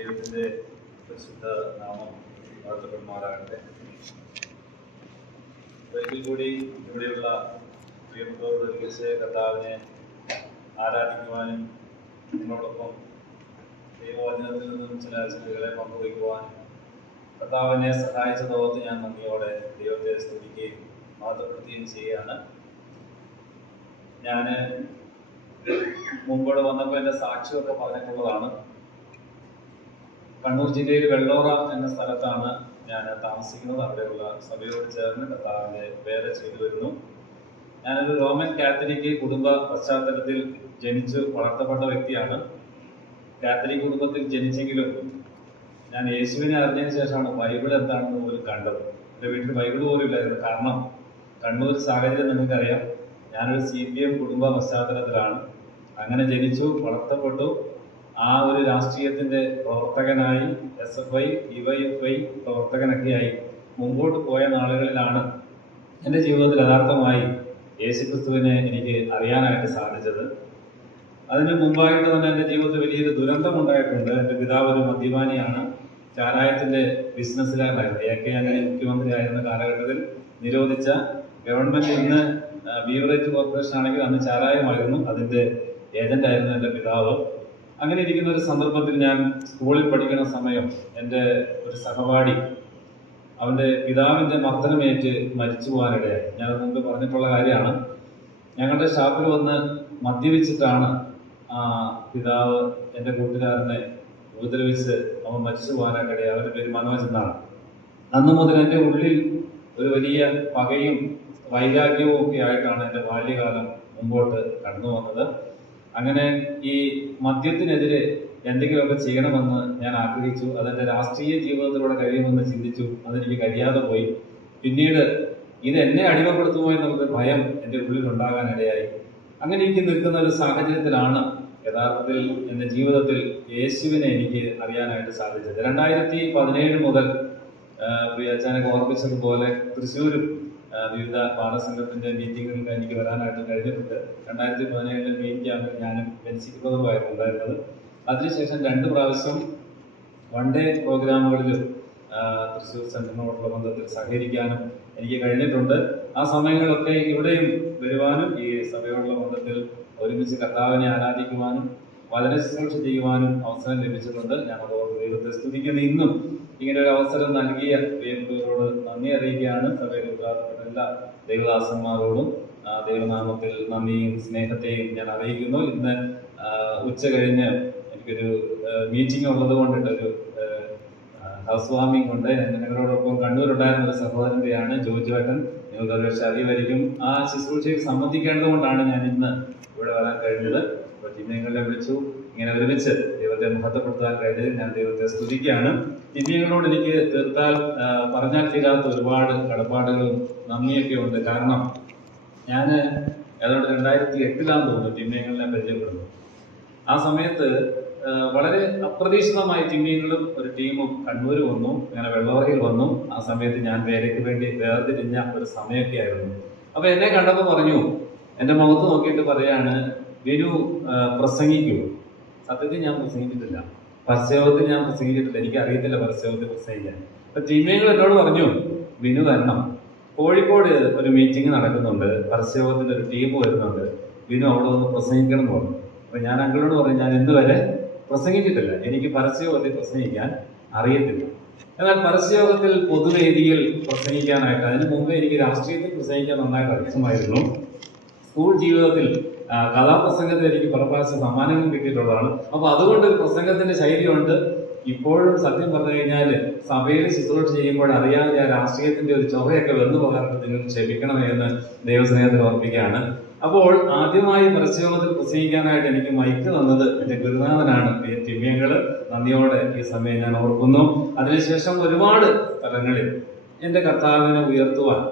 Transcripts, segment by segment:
ദൈവത്തിൻ്റെ പരിശുദ്ധ നാമം വാഴ്ത്തപ്പെടുമാറാകട്ടെ. ഒരിക്കൽ കൂടി ഇവിടെയുള്ള പ്രിയപ്പെട്ടവരോട് ഒരുമിച്ച് കർത്താവിനെ ആരാധിക്കുവാനും നിങ്ങളോടൊപ്പം ദൈവവചനത്തിൽ നിന്നും ചില ചിന്തകളെ പങ്കുവയ്ക്കുവാനും കർത്താവിനെ സഹായിച്ചതോർത്ത് ഞാൻ നന്ദിയോടെ ദൈവത്തെ സ്തുതിക്കുകയും മഹത്വപ്പെടുത്തുകയും ചെയ്യുകയാണ്. ഞാൻ മുമ്പോട്ട് വന്നപ്പോൾ എൻ്റെ സാക്ഷിയൊക്കെ പറഞ്ഞിട്ടുള്ളതാണ്. കണ്ണൂർ ജില്ലയിൽ വെള്ളോറ എന്ന സ്ഥലത്താണ് ഞാൻ താമസിക്കുന്നത്. അവിടെയുള്ള സഭയോട് ചേർന്ന് കർത്താവിൻ്റെ വേല ചെയ്തു വരുന്നു. ഞാനൊരു റോമൻ കാത്തലിക് കുടുംബ പശ്ചാത്തലത്തിൽ ജനിച്ചു വളർത്തപ്പെട്ട വ്യക്തിയാണ്. കാത്തലിക് കുടുംബത്തിൽ ജനിച്ചെങ്കിലും ഞാൻ യേശുവിനെ അറിഞ്ഞതിന് ശേഷമാണ് ബൈബിൾ എന്താണെന്ന് പോലും കണ്ടത്. എൻ്റെ വീട്ടിൽ ബൈബിൾ പോലും ഇല്ലായിരുന്നു. കാരണം കണ്ണൂർ സാഹചര്യം നിങ്ങൾക്കറിയാം. ഞാനൊരു CPM കുടുംബ പശ്ചാത്തലത്തിലാണ്. അങ്ങനെ ജനിച്ചു വളർത്തപ്പെട്ടു. ആ ഒരു രാഷ്ട്രീയത്തിൻ്റെ പ്രവർത്തകനായി SFI DYFI പ്രവർത്തകനൊക്കെയായി മുമ്പോട്ട് പോയ നാളുകളിലാണ് എൻ്റെ ജീവിതത്തിൽ യഥാർത്ഥമായി യേശുക്രിസ്തുവിനെ എനിക്ക് അറിയാനായിട്ട് സാധിച്ചത്. അതിന് മുമ്പായിട്ട് തന്നെ എൻ്റെ ജീവിതത്തിൽ വലിയൊരു ദുരന്തം ഉണ്ടായിട്ടുണ്ട്. എൻ്റെ പിതാവ് ഒരു മദ്യപാനിയാണ്. ചാരായത്തിൻ്റെ ബിസിനസ്സിലായിരുന്നു. AK ആന്റണി മുഖ്യമന്ത്രി ആയിരുന്ന കാലഘട്ടത്തിൽ നിരോധിച്ച ഗവൺമെൻറ് ഇന്ന് ബീവറേജ് കോർപ്പറേഷൻ ആണെങ്കിൽ അന്ന് ചാരായമായിരുന്നു. അതിൻ്റെ ഏജൻ്റായിരുന്നു എൻ്റെ പിതാവ്. അങ്ങനെ ഇരിക്കുന്ന ഒരു സന്ദർഭത്തിൽ ഞാൻ സ്കൂളിൽ പഠിക്കുന്ന സമയം എൻ്റെ ഒരു സഹപാഠി അവൻ്റെ പിതാവിൻ്റെ മർദ്ദനമേറ്റ് മരിച്ചു പോകാനിടയായി. ഞാൻ മുമ്പ് പറഞ്ഞിട്ടുള്ള കാര്യമാണ്. ഞങ്ങളുടെ ഷാപ്പിൽ വന്ന് മദ്യപിച്ചിട്ടാണ് പിതാവ് എൻ്റെ കൂട്ടുകാരനെ ഉപദ്രവിച്ച് അവൻ മരിച്ചു പോകാനായിട്ടിടയായി. അവൻ്റെ പേര് മനോജ് എന്നാണ്. അന്നു മുതൽ എൻ്റെ ഉള്ളിൽ ഒരു വലിയ പകയും വൈരാഗ്യവും ഒക്കെ ആയിട്ടാണ് എൻ്റെ ബാല്യകാലം മുമ്പോട്ട് കടന്നു വന്നത്. അങ്ങനെ ഈ മദ്യത്തിനെതിരെ എന്തെങ്കിലുമൊക്കെ ചെയ്യണമെന്ന് ഞാൻ ആഗ്രഹിച്ചു. അതെൻ്റെ രാഷ്ട്രീയ ജീവിതത്തിലൂടെ കഴിയുമെന്ന് ചിന്തിച്ചു. അതെനിക്ക് കഴിയാതെ പോയി. പിന്നീട് ഇത് എന്നെ അടിമപ്പെടുത്തുമോ എന്നുള്ള ഭയം എൻ്റെ ഉള്ളിൽ ഉണ്ടാകാനിടയായി. അങ്ങനെ എനിക്ക് നിൽക്കുന്ന ഒരു സാഹചര്യത്തിലാണ് യഥാർത്ഥത്തിൽ എൻ്റെ ജീവിതത്തിൽ യേശുവിനെ എനിക്ക് അറിയാനായിട്ട് സാധിച്ചത്. 2017 മുതൽ പ്രിയ അച്ഛനൊക്കെ ഓർമ്മിച്ചതുപോലെ തൃശ്ശൂരും വിവിധ പാഠസംഘത്തിൻ്റെ മീറ്റിങ്ങുകൾക്ക് എനിക്ക് വരാനായിട്ട് കഴിഞ്ഞിട്ടുണ്ട്. 2017 മെയിൻ ക്യാമ്പിൽ ഞാനും ബെൻസിക്കുള്ളതുമായിരുന്നു ഉണ്ടായിരുന്നത്. അതിനുശേഷം 2 പ്രാവശ്യം വൺ ഡേ പ്രോഗ്രാമുകളിലും തൃശ്ശൂർ സെൻറ്ററിനോടുള്ള ബന്ധത്തിൽ സഹകരിക്കാനും എനിക്ക് കഴിഞ്ഞിട്ടുണ്ട്. ആ സമയങ്ങളൊക്കെ ഇവിടെയും വരുവാനും ഈ സഭയോടുള്ള ബന്ധത്തിൽ ഒരുമിച്ച് കർത്താവിനെ ആരാധിക്കുവാനും വചന ശുശ്രൂഷ ചെയ്യുവാനും അവസരം ലഭിച്ചിട്ടുണ്ട്. ഞാനതോട് ദൈവത്തെ സ്തുതിക്കുന്നു. ഇന്നും ഇങ്ങനെ ഒരു അവസരം നൽകിയ പ്രിയപ്പെട്ടവരോട് നന്ദി അറിയിക്കുകയാണ്. സഭയിൽ ഉത്തരവാദപ്പെട്ട എല്ലാ ദൈവദാസന്മാരോടും ദൈവനാമത്തിൽ നന്ദിയും സ്നേഹത്തെയും ഞാൻ അറിയിക്കുന്നു. ഇന്ന് ഉച്ച കഴിഞ്ഞ് എനിക്കൊരു മീറ്റിംഗ് ഉള്ളത് കൊണ്ടിട്ടൊരു ഹൗസ് വാമിംഗ് ഉണ്ട്. ഞങ്ങളോടൊപ്പം കണ്ണൂരുണ്ടായിരുന്ന ഒരു സഹോദരൻ്റെയാണ്, ജോജു ഏട്ടൻ. നിങ്ങൾക്ക് ഒരുപക്ഷെ അറിയുമായിരിക്കും. ആ ശുശ്രൂഷയിൽ സംബന്ധിക്കേണ്ടതുകൊണ്ടാണ് ഞാൻ ഇന്ന് ഇവിടെ വരാൻ കഴിഞ്ഞത്. അപ്പോൾ ജിമ്മീങ്ങളെ വിളിച്ചു. ഇങ്ങനെ ഒരുമിച്ച് ദൈവത്തെ മഹത്വപ്പെടുത്താൻ കഴിഞ്ഞതിൽ ഞാൻ ദൈവത്തെ സ്തുതിക്കുകയാണ്. ജിമ്മീങ്ങളോട് എനിക്ക് പറഞ്ഞാൽ തീരാത്ത ഒരുപാട് കടപ്പാടുകളും നന്ദിയൊക്കെ ഉണ്ട്. കാരണം ഞാൻ ഏതാണ്ട് 2008 തോന്നുന്നു ജിമ്മീങ്ങളെ പരിചയപ്പെടുന്നു. ആ സമയത്ത് വളരെ അപ്രതീക്ഷിതമായി ജിമ്മീങ്ങളും ഒരു ടീമും കണ്ണൂർ വന്നു. അങ്ങനെ വെള്ളോറയിൽ വന്നു. ആ സമയത്ത് ഞാൻ വേലയ്ക്ക് വേണ്ടി വേർതിരിഞ്ഞ ഒരു സമയമൊക്കെ ആയിരുന്നു. അപ്പോൾ എന്നെ കണ്ടപ്പോൾ പറഞ്ഞു, എൻ്റെ മുഖത്ത് നോക്കിയിട്ട് പറയാണ്, വിനു പ്രസംഗിക്കൂ. സത്യത്തിൽ ഞാൻ പ്രസംഗിച്ചിട്ടില്ല. പരസ്യയോഗത്തിൽ ഞാൻ പ്രസംഗിച്ചിട്ടില്ല. എനിക്ക് അറിയത്തില്ല പരസ്യയോഗത്തിൽ പ്രസംഗിക്കാൻ. അപ്പം ജിമ്മീങ്ങൾ എന്നോട് പറഞ്ഞു, വിനു വരണം, കോഴിക്കോട് ഒരു മീറ്റിംഗ് നടക്കുന്നുണ്ട്, പരസ്യയോഗത്തിൻ്റെ ഒരു ടീം വരുന്നുണ്ട്, വിനു അവിടെ ഒന്ന് പ്രസംഗിക്കണം എന്ന് പറഞ്ഞു. അപ്പം ഞാൻ അങ്കിളോട് പറഞ്ഞു, ഞാൻ ഇന്നുവരെ പ്രസംഗിച്ചിട്ടില്ല. എനിക്ക് പരസ്യയോഗത്തിൽ പ്രസംഗിക്കാൻ അറിയത്തില്ല. എന്നാൽ പരസ്യയോഗത്തിൽ പൊതുവേദിയിൽ പ്രസംഗിക്കാനായിട്ട് അതിന് മുമ്പേ എനിക്ക് രാഷ്ട്രീയത്തിൽ പ്രസംഗിക്കാൻ നന്നായിട്ട് അറിയാമായിരുന്നു. സ്കൂൾ ജീവിതത്തിൽ കഥാപ്രസംഗത്തിൽ എനിക്ക് പല പ്രാവശ്യം സമ്മാനങ്ങൾ കിട്ടിയിട്ടുള്ളതാണ്. അപ്പോൾ അതുകൊണ്ട് ഒരു പ്രസംഗത്തിന്റെ ശൈലിയുണ്ട്. ഇപ്പോഴും സത്യം പറഞ്ഞു കഴിഞ്ഞാൽ സഭയിൽ ശുശ്രൂഷ ചെയ്യുമ്പോൾ അറിയാതെ ആ രാഷ്ട്രീയത്തിന്റെ ഒരു ചൊവയൊക്കെ വന്നു പോകാറുണ്ട്. നിങ്ങൾ ക്ഷമിക്കണമേ എന്ന് ദൈവസ്നേഹത്തിൽ ഓർപ്പിക്കുകയാണ്. അപ്പോൾ ആദ്യമായി പരസ്യയോഗത്തിൽ പ്രസംഗിക്കാനായിട്ട് എനിക്ക് മൈക്ക് തന്നത് എൻ്റെ ഗുരുനാഥനാണ്. ജിമ്മിയങ്ങൾ നന്ദിയോടെ ഈ സമയം ഞാൻ ഓർക്കുന്നു. അതിനുശേഷം ഒരുപാട് സ്ഥലങ്ങളിൽ എൻ്റെ കർത്താവിനെ ഉയർത്തുവാൻ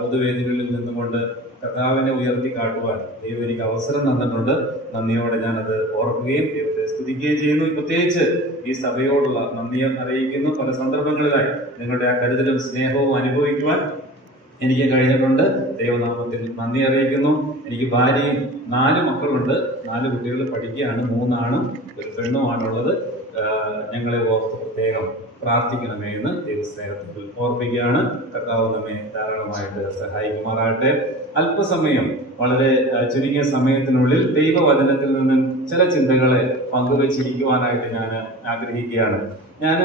പൊതുവേദികളിൽ നിന്നുകൊണ്ട് കർത്താവിനെ ഉയർത്തി കാട്ടുവാൻ ദൈവം എനിക്ക് അവസരം തന്നിട്ടുണ്ട്. നന്ദിയോടെ ഞാനത് ഓർക്കുകയും ദൈവത്തെ സ്തുതിക്കുകയും ചെയ്യുന്നു. പ്രത്യേകിച്ച് ഈ സഭയോടുള്ള നന്ദി അറിയിക്കുന്നു. പല സന്ദർഭങ്ങളിലായി നിങ്ങളുടെ ആ കരുതലും സ്നേഹവും അനുഭവിക്കുവാൻ എനിക്ക് കഴിഞ്ഞിട്ടുണ്ട്. ദൈവനാമത്തിൽ നന്ദി അറിയിക്കുന്നു. എനിക്ക് ഭാര്യയും 4 മക്കളുണ്ട്. 4 കുട്ടികൾ പഠിക്കുകയാണ്. 3 ആണും 1 പെണ്ണുമാണുള്ളത്. ഞങ്ങളെ ഓർത്ത് പ്രത്യേകം പ്രാർത്ഥിക്കണമേ എന്ന് ദൈവസ്നേഹത്തിൽ ഓർപ്പിക്കുകയാണ്. കർത്താവ് നമ്മെ ധാരാളമായിട്ട് സഹായിക്കുമാറാകട്ടെ. അല്പസമയം, വളരെ ചുരുങ്ങിയ സമയത്തിനുള്ളിൽ ദൈവവചനത്തിൽ നിന്നും ചില ചിന്തകളെ പങ്കുവച്ചിരിക്കുവാനായിട്ട് ഞാൻ ആഗ്രഹിക്കുകയാണ്. ഞാൻ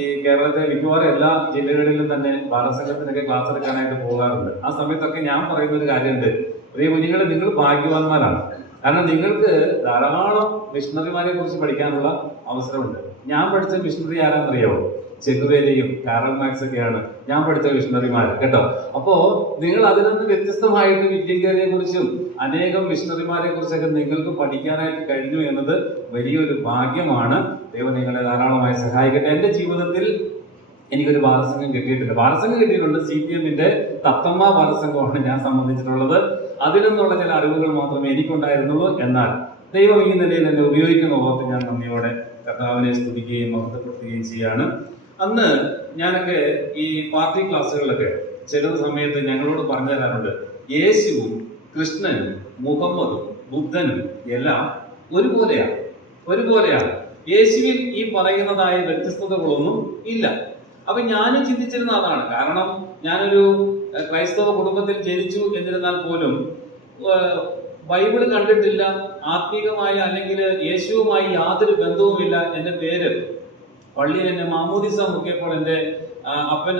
ഈ കേരളത്തിലെ മിക്കവാറും എല്ലാ ജില്ലകളിലും തന്നെ ബാലസംഘത്തിനൊക്കെ ക്ലാസ് എടുക്കാനായിട്ട് പോകാറുണ്ട്. ആ സമയത്തൊക്കെ ഞാൻ പറയുന്ന ഒരു കാര്യമുണ്ട്, പ്രിയ കുഞ്ഞുങ്ങളെ, നിങ്ങൾ ഭാഗ്യവാന്മാരാണ്. കാരണം നിങ്ങൾക്ക് ധാരാളം മിഷണറിമാരെ കുറിച്ച് പഠിക്കാനുള്ള അവസരമുണ്ട്. ഞാൻ പഠിച്ച മിഷണറി ആരാന്നറിയാവോ? ചെഗുവേരയും കാറൽ മാക്സ് ഒക്കെയാണ് ഞാൻ പഠിച്ച മിഷണറിമാർ, കേട്ടോ. അപ്പോ നിങ്ങൾ അതിൽ നിന്ന് വ്യത്യസ്തമായിട്ട് വില്യംകേരിയെ കുറിച്ചും അനേകം മിഷണറിമാരെ കുറിച്ചൊക്കെ നിങ്ങൾക്ക് പഠിക്കാനായിട്ട് കഴിഞ്ഞു എന്നത് വലിയൊരു ഭാഗ്യമാണ്. ദൈവം നിങ്ങളെ ധാരാളമായി സഹായിക്കട്ടെ. എൻ്റെ ജീവിതത്തിൽ എനിക്കൊരു ബാലസംഘം കിട്ടിയിട്ടില്ല. ബാലസംഘം കിട്ടിയിട്ടുണ്ട്. CPM-ന്റെ തത്തമ്മ ബാലസംഘമാണ് ഞാൻ സംബന്ധിച്ചിട്ടുള്ളത്. അതിൽ നിന്നുള്ള ചില അറിവുകൾ മാത്രമേ എനിക്കുണ്ടായിരുന്നുള്ളൂ. എന്നാൽ ദൈവം ഈ നിലയിൽ എന്നെ ഉപയോഗിക്കുന്ന ഓർത്ത് ഞാൻ നന്ദിയോടെ കർത്താവിനെ സ്തുതിക്കുകയും മഹത്വപ്പെടുത്തുകയും ചെയ്യാണ്. അന്ന് ഞാനൊക്കെ ഈ പാർട്ടി ക്ലാസ്സുകളിലൊക്കെ ചെല്ലുന്ന സമയത്ത് ഞങ്ങളോട് പറഞ്ഞു തരാറുണ്ട്, യേശുവും കൃഷ്ണനും മുഹമ്മദും ബുദ്ധനും എല്ലാം ഒരുപോലെയാണ്. യേശുവിൽ ഈ പറയുന്നതായ വ്യത്യസ്തതകളൊന്നും ഇല്ല. അപ്പൊ ഞാനും ചിന്തിച്ചിരുന്ന അതാണ്. കാരണം ഞാനൊരു ക്രൈസ്തവ കുടുംബത്തിൽ ജനിച്ചു എന്നിരുന്നാൽ പോലും ബൈബിള് കണ്ടിട്ടില്ല, ആത്മീകമായ അല്ലെങ്കിൽ യേശുവുമായി യാതൊരു ബന്ധവുമില്ല. എൻ്റെ പേര് പള്ളിയിൽ എന്നെ മാമോദിസ മുക്കിയപ്പോൾ എൻ്റെ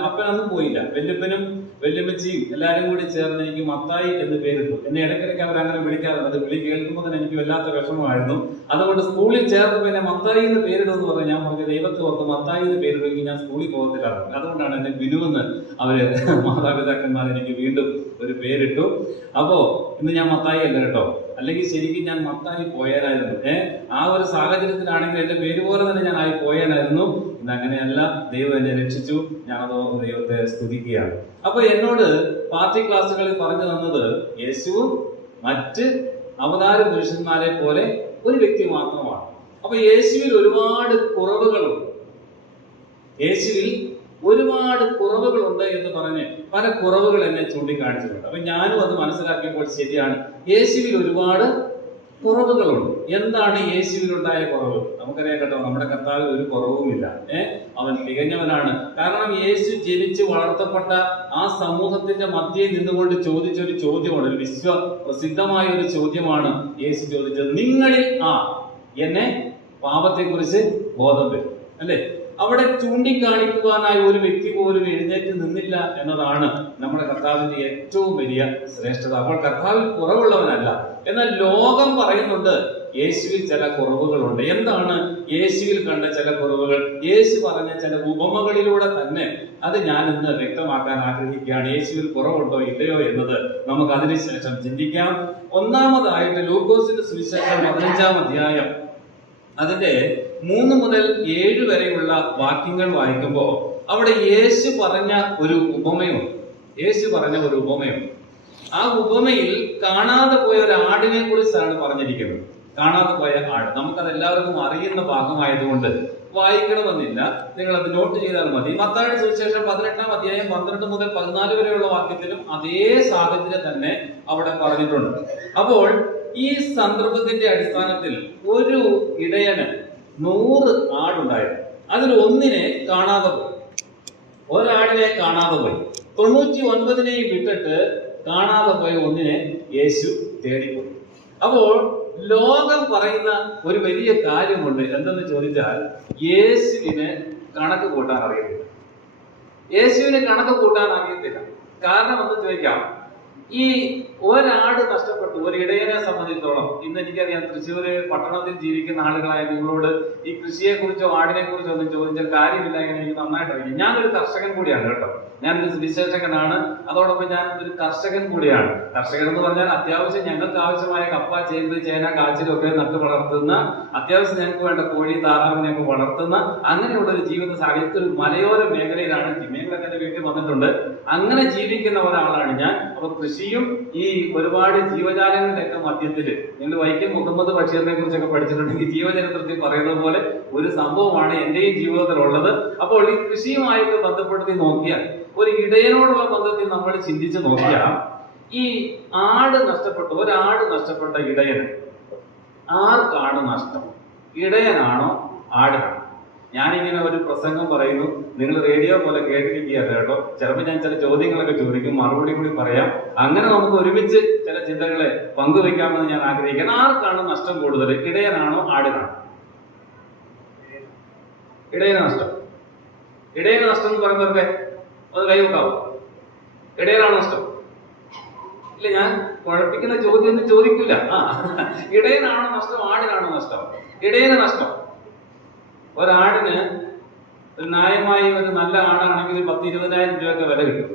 അപ്പനൊന്നും പോയില്ല. വല്യപ്പനും വല്യമ്മച്ചിയും എല്ലാവരും കൂടി ചേർന്ന് എനിക്ക് മത്തായി എന്ന് പേരിട്ടു. എന്നെ ഇടയ്ക്കിടയ്ക്ക് അവരങ്ങനെ വിളിക്കാറുണ്ട്. അത് വിളി കേൾക്കുമ്പോൾ തന്നെ എനിക്ക് വല്ലാത്ത വിഷമമായിരുന്നു. അതുകൊണ്ട് സ്കൂളിൽ ചേർന്നപ്പോൾ എന്നെ മത്തായി എന്ന് പേരിടുമെന്ന് പറഞ്ഞാൽ ഞാൻ പറഞ്ഞു, ദൈവത്തെ ഓർത്ത് മത്തായി എന്ന് പേരിടുമെങ്കിൽ ഞാൻ സ്കൂളിൽ പോകത്തില്ല. അതുകൊണ്ടാണ് എന്നെ ബിനു എന്ന് അവര് മാതാപിതാക്കന്മാർ എനിക്ക് വീണ്ടും ഒരു പേരിട്ടു. അപ്പോ ഇന്ന് ഞാൻ മത്തായി അല്ല കേട്ടോ, അല്ലെങ്കിൽ ശരിക്കും ഞാൻ മത്തായി പോയാലായിരുന്നു. ആ ഒരു സാഹചര്യത്തിലാണെങ്കിൽ എന്റെ പേര് പോലെ തന്നെ ഞാൻ ആയി പോയാലായിരുന്നു. ഇന്ന് അങ്ങനെയല്ല, ദൈവം എന്നെ രക്ഷിച്ചു. ഞാനതോ ദൈവത്തെ സ്തുതിക്കുകയാണ്. അപ്പൊ എന്നോട് പാർട്ടി ക്ലാസ്സുകളിൽ പറഞ്ഞു തന്നത് യേശുവും മറ്റ് അവതാര പുരുഷന്മാരെ പോലെ ഒരു വ്യക്തി മാത്രമാണ്. അപ്പൊ യേശുവിൽ ഒരുപാട് കുറവുകളുണ്ട്. യേശുവിൽ ഒരുപാട് കുറവുകളുണ്ട് എന്ന് പറഞ്ഞ് പല കുറവുകൾ എന്നെ ചൂണ്ടിക്കാണിച്ചിട്ടുണ്ട്. അപ്പൊ ഞാനും അത് മനസ്സിലാക്കിയപ്പോൾ ശരിയാണ്, യേശുവിൽ ഒരുപാട് കുറവുകളുണ്ട്. എന്താണ് യേശുവിലുണ്ടായ കുറവ്? നമുക്കറിയാം കേട്ടോ, നമ്മുടെ കർത്താവിൽ ഒരു കുറവുമില്ല. അവൻ തികഞ്ഞവനാണ്. കാരണം യേശു ജനിച്ച് വളർത്തപ്പെട്ട ആ സമൂഹത്തിന്റെ മധ്യയിൽ നിന്നുകൊണ്ട് ചോദിച്ചൊരു ചോദ്യമാണ്, ഒരു പ്രസിദ്ധമായ ഒരു ചോദ്യമാണ് യേശു ചോദിച്ചത്. നിങ്ങളിൽ എന്നെ പാപത്തെക്കുറിച്ച് ബോധം വരും, അല്ലെ? അവിടെ ചൂണ്ടിക്കാണിക്കുവാനായി ഒരു വ്യക്തി പോലും എഴുന്നേറ്റ് നിന്നില്ല എന്നതാണ് നമ്മുടെ കർത്താവിന്റെ ഏറ്റവും വലിയ ശ്രേഷ്ഠത. അപ്പോൾ കർത്താവിൽ കുറവുള്ളവനല്ല. എന്നാൽ ലോകം പറയുന്നുണ്ട് യേശുവിൽ ചില കുറവുകളുണ്ട്. എന്താണ് യേശുവിൽ കണ്ട ചില കുറവുകൾ? യേശു പറഞ്ഞ ചില ഉപമകളിലൂടെ തന്നെ അത് ഞാൻ ഇന്ന് വ്യക്തമാക്കാൻ ആഗ്രഹിക്കുകയാണ്. യേശുവിൽ കുറവുണ്ടോ ഇല്ലയോ എന്നത് നമുക്ക് അതിനുശേഷം ചിന്തിക്കാം. ഒന്നാമതായിട്ട് ലൂക്കോസിന്റെ സുവിശേഷം 15-ാം അധ്യായം അതിന്റെ 3 മുതൽ 7 വരെയുള്ള വാക്യങ്ങൾ വായിക്കുമ്പോൾ അവിടെ യേശു പറഞ്ഞ ഒരു ഉപമയുണ്ട്. ആ ഉപമയിൽ കാണാതെ പോയ ഒരു ആടിനെ കുറിച്ചാണ് പറഞ്ഞിരിക്കുന്നത്. കാണാതെ പോയ ആട്, നമുക്കത് എല്ലാവർക്കും അറിയുന്ന ഭാഗമായതുകൊണ്ട് വായിക്കണമെന്നില്ല, നിങ്ങൾ അത് നോട്ട് ചെയ്താൽ മതി. മത്തായിയുടെ സുവിശേഷം 18-ാം അധ്യായം 12 മുതൽ 14 വരെയുള്ള വാക്യത്തിലും അതേ സാഹചര്യം തന്നെ അവിടെ പറഞ്ഞിട്ടുണ്ട്. അപ്പോൾ ഈ സന്ദർഭത്തിന്റെ അടിസ്ഥാനത്തിൽ ഒരു ഇടയന് 100 ആടുണ്ടായിരുന്നു. അതിൽ ഒന്നിനെ കാണാതെ പോയി, ഒരാടിനെ കാണാതെ പോയി. 99നെയും വിട്ടിട്ട് കാണാതെ പോയ ഒന്നിനെ യേശു തേടിപ്പോയി. അപ്പോൾ ലോകം പറയുന്ന ഒരു വലിയ കാര്യമുണ്ട്. എന്തെന്ന് ചോദിച്ചാൽ യേശുവിന് കണക്ക് കൂട്ടാൻ അറിയത്തില്ല. കാരണം എന്ന് ചോദിക്കാം, ഈ ഒരാട് നഷ്ടപ്പെട്ടു. ഒരു ഇടയനെ സംബന്ധിച്ചോളം ഇന്ന് എനിക്കറിയാം, തൃശ്ശൂര് പട്ടണത്തിൽ ജീവിക്കുന്ന ആളുകളായ നിങ്ങളോട് ഈ കൃഷിയെ കുറിച്ചോ ആടിനെ കുറിച്ചോ ഒന്നും ചോദിച്ചാൽ കാര്യമില്ല എന്ന് എനിക്ക് നന്നായിട്ട് അറിയാം. ഞാനൊരു കർഷകൻ കൂടിയാണ് കേട്ടോ. ഞാനൊരു സുവിശേഷകനാണ്, അതോടൊപ്പം ഞാൻ ഒരു കർഷകൻ കൂടിയാണ്. കർഷകൻ എന്ന് പറഞ്ഞാൽ അത്യാവശ്യം ഞങ്ങൾക്ക് ആവശ്യമായ കപ്പ, ചേമ്പ്, ചേന, കാച്ചിലൊക്കെ നട്ടു വളർത്തുന്ന, അത്യാവശ്യം ഞങ്ങൾക്ക് വേണ്ട കോഴി, താറാവിനെയൊക്കെ വളർത്തുന്ന അങ്ങനെയുള്ള ഒരു ജീവിത സാഹചര്യത്തിൽ ഒരു മലയോര മേഖലയിലാണ്. ജിമ്മയൊക്കെ എന്റെ വീട്ടിൽ വന്നിട്ടുണ്ട്. അങ്ങനെ ജീവിക്കുന്ന ഒരാളാണ് ഞാൻ. അപ്പൊ കൃഷിയും ഈ ഒരുപാട് ജീവജാലങ്ങളുടെയൊക്കെ മധ്യത്തില്, നിങ്ങൾ വൈക്കം മുഹമ്മദ് ബഷീറിനെ കുറിച്ചൊക്കെ പഠിച്ചിട്ടുണ്ടെങ്കിൽ ജീവചരിത്രത്തിൽ പറയുന്നത് പോലെ ഒരു സംഭവമാണ് എന്റെയും ജീവിതത്തിലുള്ളത്. അപ്പോൾ ഈ കൃഷിയുമായിട്ട് ബന്ധപ്പെടുത്തി നോക്കിയാൽ, ഒരു ഇടയനോടുള്ള ബന്ധത്തിൽ നമ്മൾ ചിന്തിച്ച് നോക്കിയാൽ, ഈ ഒരാട് നഷ്ടപ്പെട്ട ഇടയന് ആർക്കാണ് നഷ്ടം? ഇടയനാണോ ആടിനാണോ? ഞാനിങ്ങനെ ഒരു പ്രസംഗം പറയുന്നു, നിങ്ങൾ റേഡിയോ പോലെ കേട്ടിരിക്കുകയല്ല കേട്ടോ. ചിലപ്പോൾ ഞാൻ ചില ചോദ്യങ്ങളൊക്കെ ചോദിക്കും, മറുപടി കൂടി പറയാം. അങ്ങനെ നമുക്ക് ഒരുമിച്ച് ചില ചിന്തകളെ പങ്കുവെക്കാമെന്ന് ഞാൻ ആഗ്രഹിക്കുന്നു. ആർക്കാണ് നഷ്ടം കൂടുതൽ, ഇടയനാണോ ആടിനാണോ? ഇടയന് നഷ്ടം. ഇടയന് നഷ്ടം എന്ന് പറയുന്നവർക്ക് അത് കൈവെക്കാവോ? ഇടയനാണ് നഷ്ടം? ഇല്ല, ഞാൻ കുഴപ്പിക്കുന്ന ചോദ്യം ഒന്നും ചോദിക്കില്ല. ഇടയനാണോ നഷ്ടം, ആടിനാണോ നഷ്ടം? ഇടയന് നഷ്ടം. ഒരാടിന് ഒരു ന്യായമായി ഒരു നല്ല ആടാണെങ്കിൽ 10-20,000 രൂപയൊക്കെ വില കിട്ടും.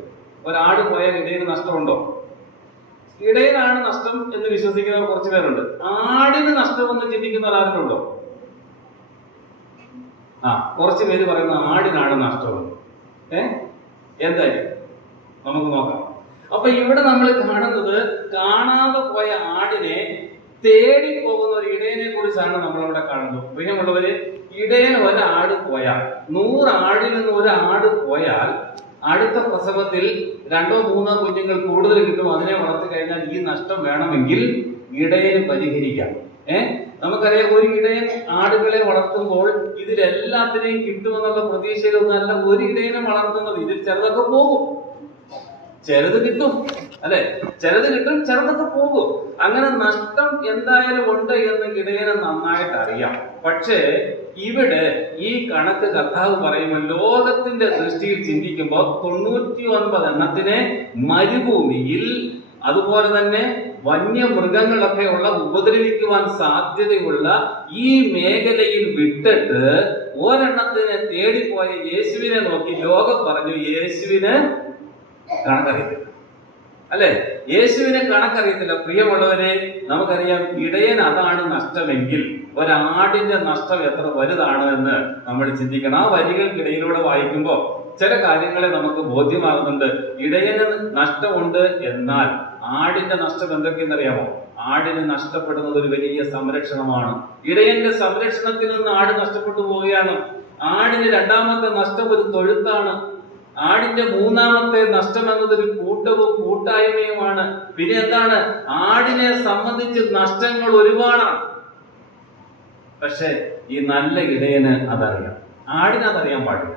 ഒരാട് പോയാൽ ഇടയന് നഷ്ടമുണ്ടോ? ഇടയനാണ് നഷ്ടം എന്ന് വിശ്വസിക്കുന്നവർ കുറച്ചു പേരുണ്ട്. ആടിന് നഷ്ടമെന്ന് ചിന്തിക്കുന്നവർ ആരുണ്ടോ? കുറച്ചു പേര് പറയുന്ന ആടിനാണ് നഷ്ടമെന്ന്. എന്തായാലും നമുക്ക് നോക്കാം. അപ്പൊ ഇവിടെ നമ്മൾ കാണുന്നത്, കാണാതെ പോയ ആടിനെ തേടി പോകുന്ന ഒരു ഇടയനെ കുറിച്ചാണ് നമ്മളിവിടെ കാണുന്നത്. പ്രിയമുള്ളവര്, ഇടയൻ ഒരാട് പോയാൽ, 100 ആടിൽ നിന്ന് ഒരു ആട് പോയാൽ അടുത്ത പ്രസവത്തിൽ 2-3 കുഞ്ഞുങ്ങൾ കൂടുതൽ കിട്ടും. അതിനെ വളർത്തി കഴിഞ്ഞാൽ ഈ നഷ്ടം വേണമെങ്കിൽ ഇടയന് പരിഹരിക്കാം. നമുക്കറിയാം, ഒരു ഇടയൻ ആടുകളെ വളർത്തുമ്പോൾ ഇതിലെല്ലാത്തിനെയും കിട്ടുമെന്നുള്ള പ്രതീക്ഷയിലൊന്നല്ല ഒരു ഇടയനെ വളർത്തുന്നത്. ഇതിൽ ചിലതൊക്കെ പോകും, ചിലത് കിട്ടും, അല്ലെ? ചിലത് കിട്ടും, ചിലതൊക്കെ പോകും. അങ്ങനെ നഷ്ടം എന്തായാലും ഉണ്ട് എന്ന് ഇടയന് നന്നായിട്ട് അറിയാം. പക്ഷേ ഇവിടെ ഈ കണക്ക് കർത്താവ് പറയുമ്പോൾ ലോകത്തിന്റെ ദൃഷ്ടിയിൽ ചിന്തിക്കുമ്പോൾ 99 എണ്ണത്തിനെ മരുഭൂമിയിൽ, അതുപോലെ തന്നെ വന്യമൃഗങ്ങളൊക്കെ ഉള്ള ഉപദ്രവിക്കുവാൻ സാധ്യതയുള്ള ഈ മേഖലയിൽ വിട്ടിട്ട് ഒരെണ്ണത്തിനെ തേടിപ്പോയ യേശുവിനെ നോക്കി ലോകം പറഞ്ഞു, യേശുവിന് കണക്കറിയത്തില്ല, അല്ലെ? യേശുവിനെ കണക്കറിയത്തില്ല. പ്രിയമുള്ളവരെ, നമുക്കറിയാം, ഇടയൻ അതാണ് നഷ്ടമെങ്കിൽ ഒരാടിന്റെ നഷ്ടം എത്ര വലുതാണ് എന്ന് നമ്മൾ ചിന്തിക്കണം. ആ വരികൾക്കിടയിലൂടെ വായിക്കുമ്പോൾ ചില കാര്യങ്ങളെ നമുക്ക് ബോധ്യമാകുന്നുണ്ട്. ഇടയന് നഷ്ടമുണ്ട്, എന്നാൽ ആടിന്റെ നഷ്ടം എന്തൊക്കെയെന്നറിയാമോ? ആടിന് നഷ്ടപ്പെടുന്നത് ഒരു വലിയ സംരക്ഷണമാണ്. ഇടയന്റെ സംരക്ഷണത്തിൽ നിന്ന് ആട് നഷ്ടപ്പെട്ടു പോവുകയാണ്. ആടിന് രണ്ടാമത്തെ നഷ്ടം ഒരു തൊഴുത്താണ്. ആടിന്റെ മൂന്നാമത്തെ നഷ്ടം എന്നത് ഒരു കൂട്ടവും കൂട്ടായ്മയുമാണ്. പിന്നെ എന്താണ്? ആടിനെ സംബന്ധിച്ച് നഷ്ടങ്ങൾ ഒരുപാടാണ്. പക്ഷെ ഈ നല്ല ഇടയന് അതറിയാം, ആടിന് അതറിയാൻ പാടില്ല.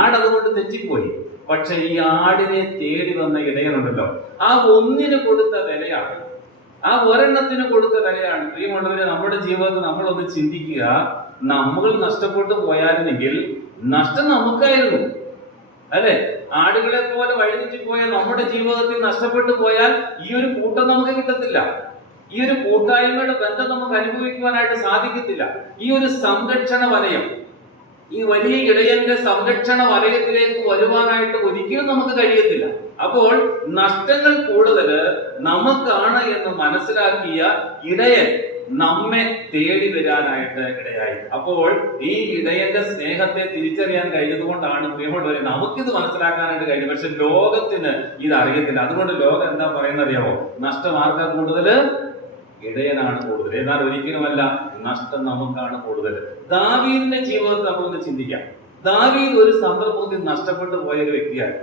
ആട് അതുകൊണ്ട് തെറ്റിപ്പോയി. പക്ഷെ ഈ ആടിനെ തേടി വന്ന ഇടയനുണ്ടല്ലോ, ആ ഒന്നിന് കൊടുത്ത വിലയാണ്, ആ ഒരെണ്ണത്തിന് കൊടുത്ത വിലയാണ്. പ്രിയമുള്ളവരെ, നമ്മുടെ ജീവിതത്തിൽ നമ്മളൊന്ന് ചിന്തിക്കുക. നമ്മൾ നഷ്ടപ്പെട്ടു പോയായിരുന്നെങ്കിൽ നഷ്ടം നമുക്കായിരുന്നു, അല്ലെ? ആടുകളെ പോലെ വഴിതെറ്റിപ്പോയാൽ നമ്മുടെ ജീവിതത്തിൽ നഷ്ടപ്പെട്ടു പോയാൽ ഈ ഒരു കൂട്ടം നമുക്ക് കിട്ടത്തില്ല, ഈ ഒരു കൂട്ടായ്മയുടെ ബന്ധം നമുക്ക് അനുഭവിക്കുവാനായിട്ട് സാധിക്കത്തില്ല. ഈ ഒരു സംരക്ഷണ വലയം, ഈ വലിയ ഇടയന്റെ സംരക്ഷണ വലയത്തിലേക്ക് വരുവാനായിട്ട് ഒരിക്കലും നമുക്ക് കഴിയത്തില്ല. അപ്പോൾ നഷ്ടങ്ങൾ കൂടുതൽ നമുക്കാണ് എന്ന് മനസ്സിലാക്കിയ ഇടയൻ നമ്മെ തേടി വരാനായിട്ട് ഇടയായി. അപ്പോൾ ഈ ഇടയന്റെ സ്നേഹത്തെ തിരിച്ചറിയാൻ കഴിഞ്ഞതുകൊണ്ടാണ് പ്രിയമുള്ളവരെ നമുക്കിത് മനസ്സിലാക്കാനായിട്ട് കഴിഞ്ഞത്. പക്ഷെ ലോകത്തിന് ഇത് അറിയത്തില്ല. അതുകൊണ്ട് ലോകം എന്താ പറയുന്നത് അറിയാമോ? നഷ്ടം ആർക്കാ കൂടുതൽ? ഇടയനാണ് കൂടുതൽ. എന്നാൽ ഒരിക്കലുമല്ല, നഷ്ടം നമുക്കാണ് കൂടുതൽ. ദാവീദിന്റെ ജീവിതത്തിൽ നമ്മളൊന്ന് ചിന്തിക്കാം. ദാവീദ് ഒരു സന്ദർഭത്തിൽ നഷ്ടപ്പെട്ടു പോയ ഒരു വ്യക്തിയാണ്.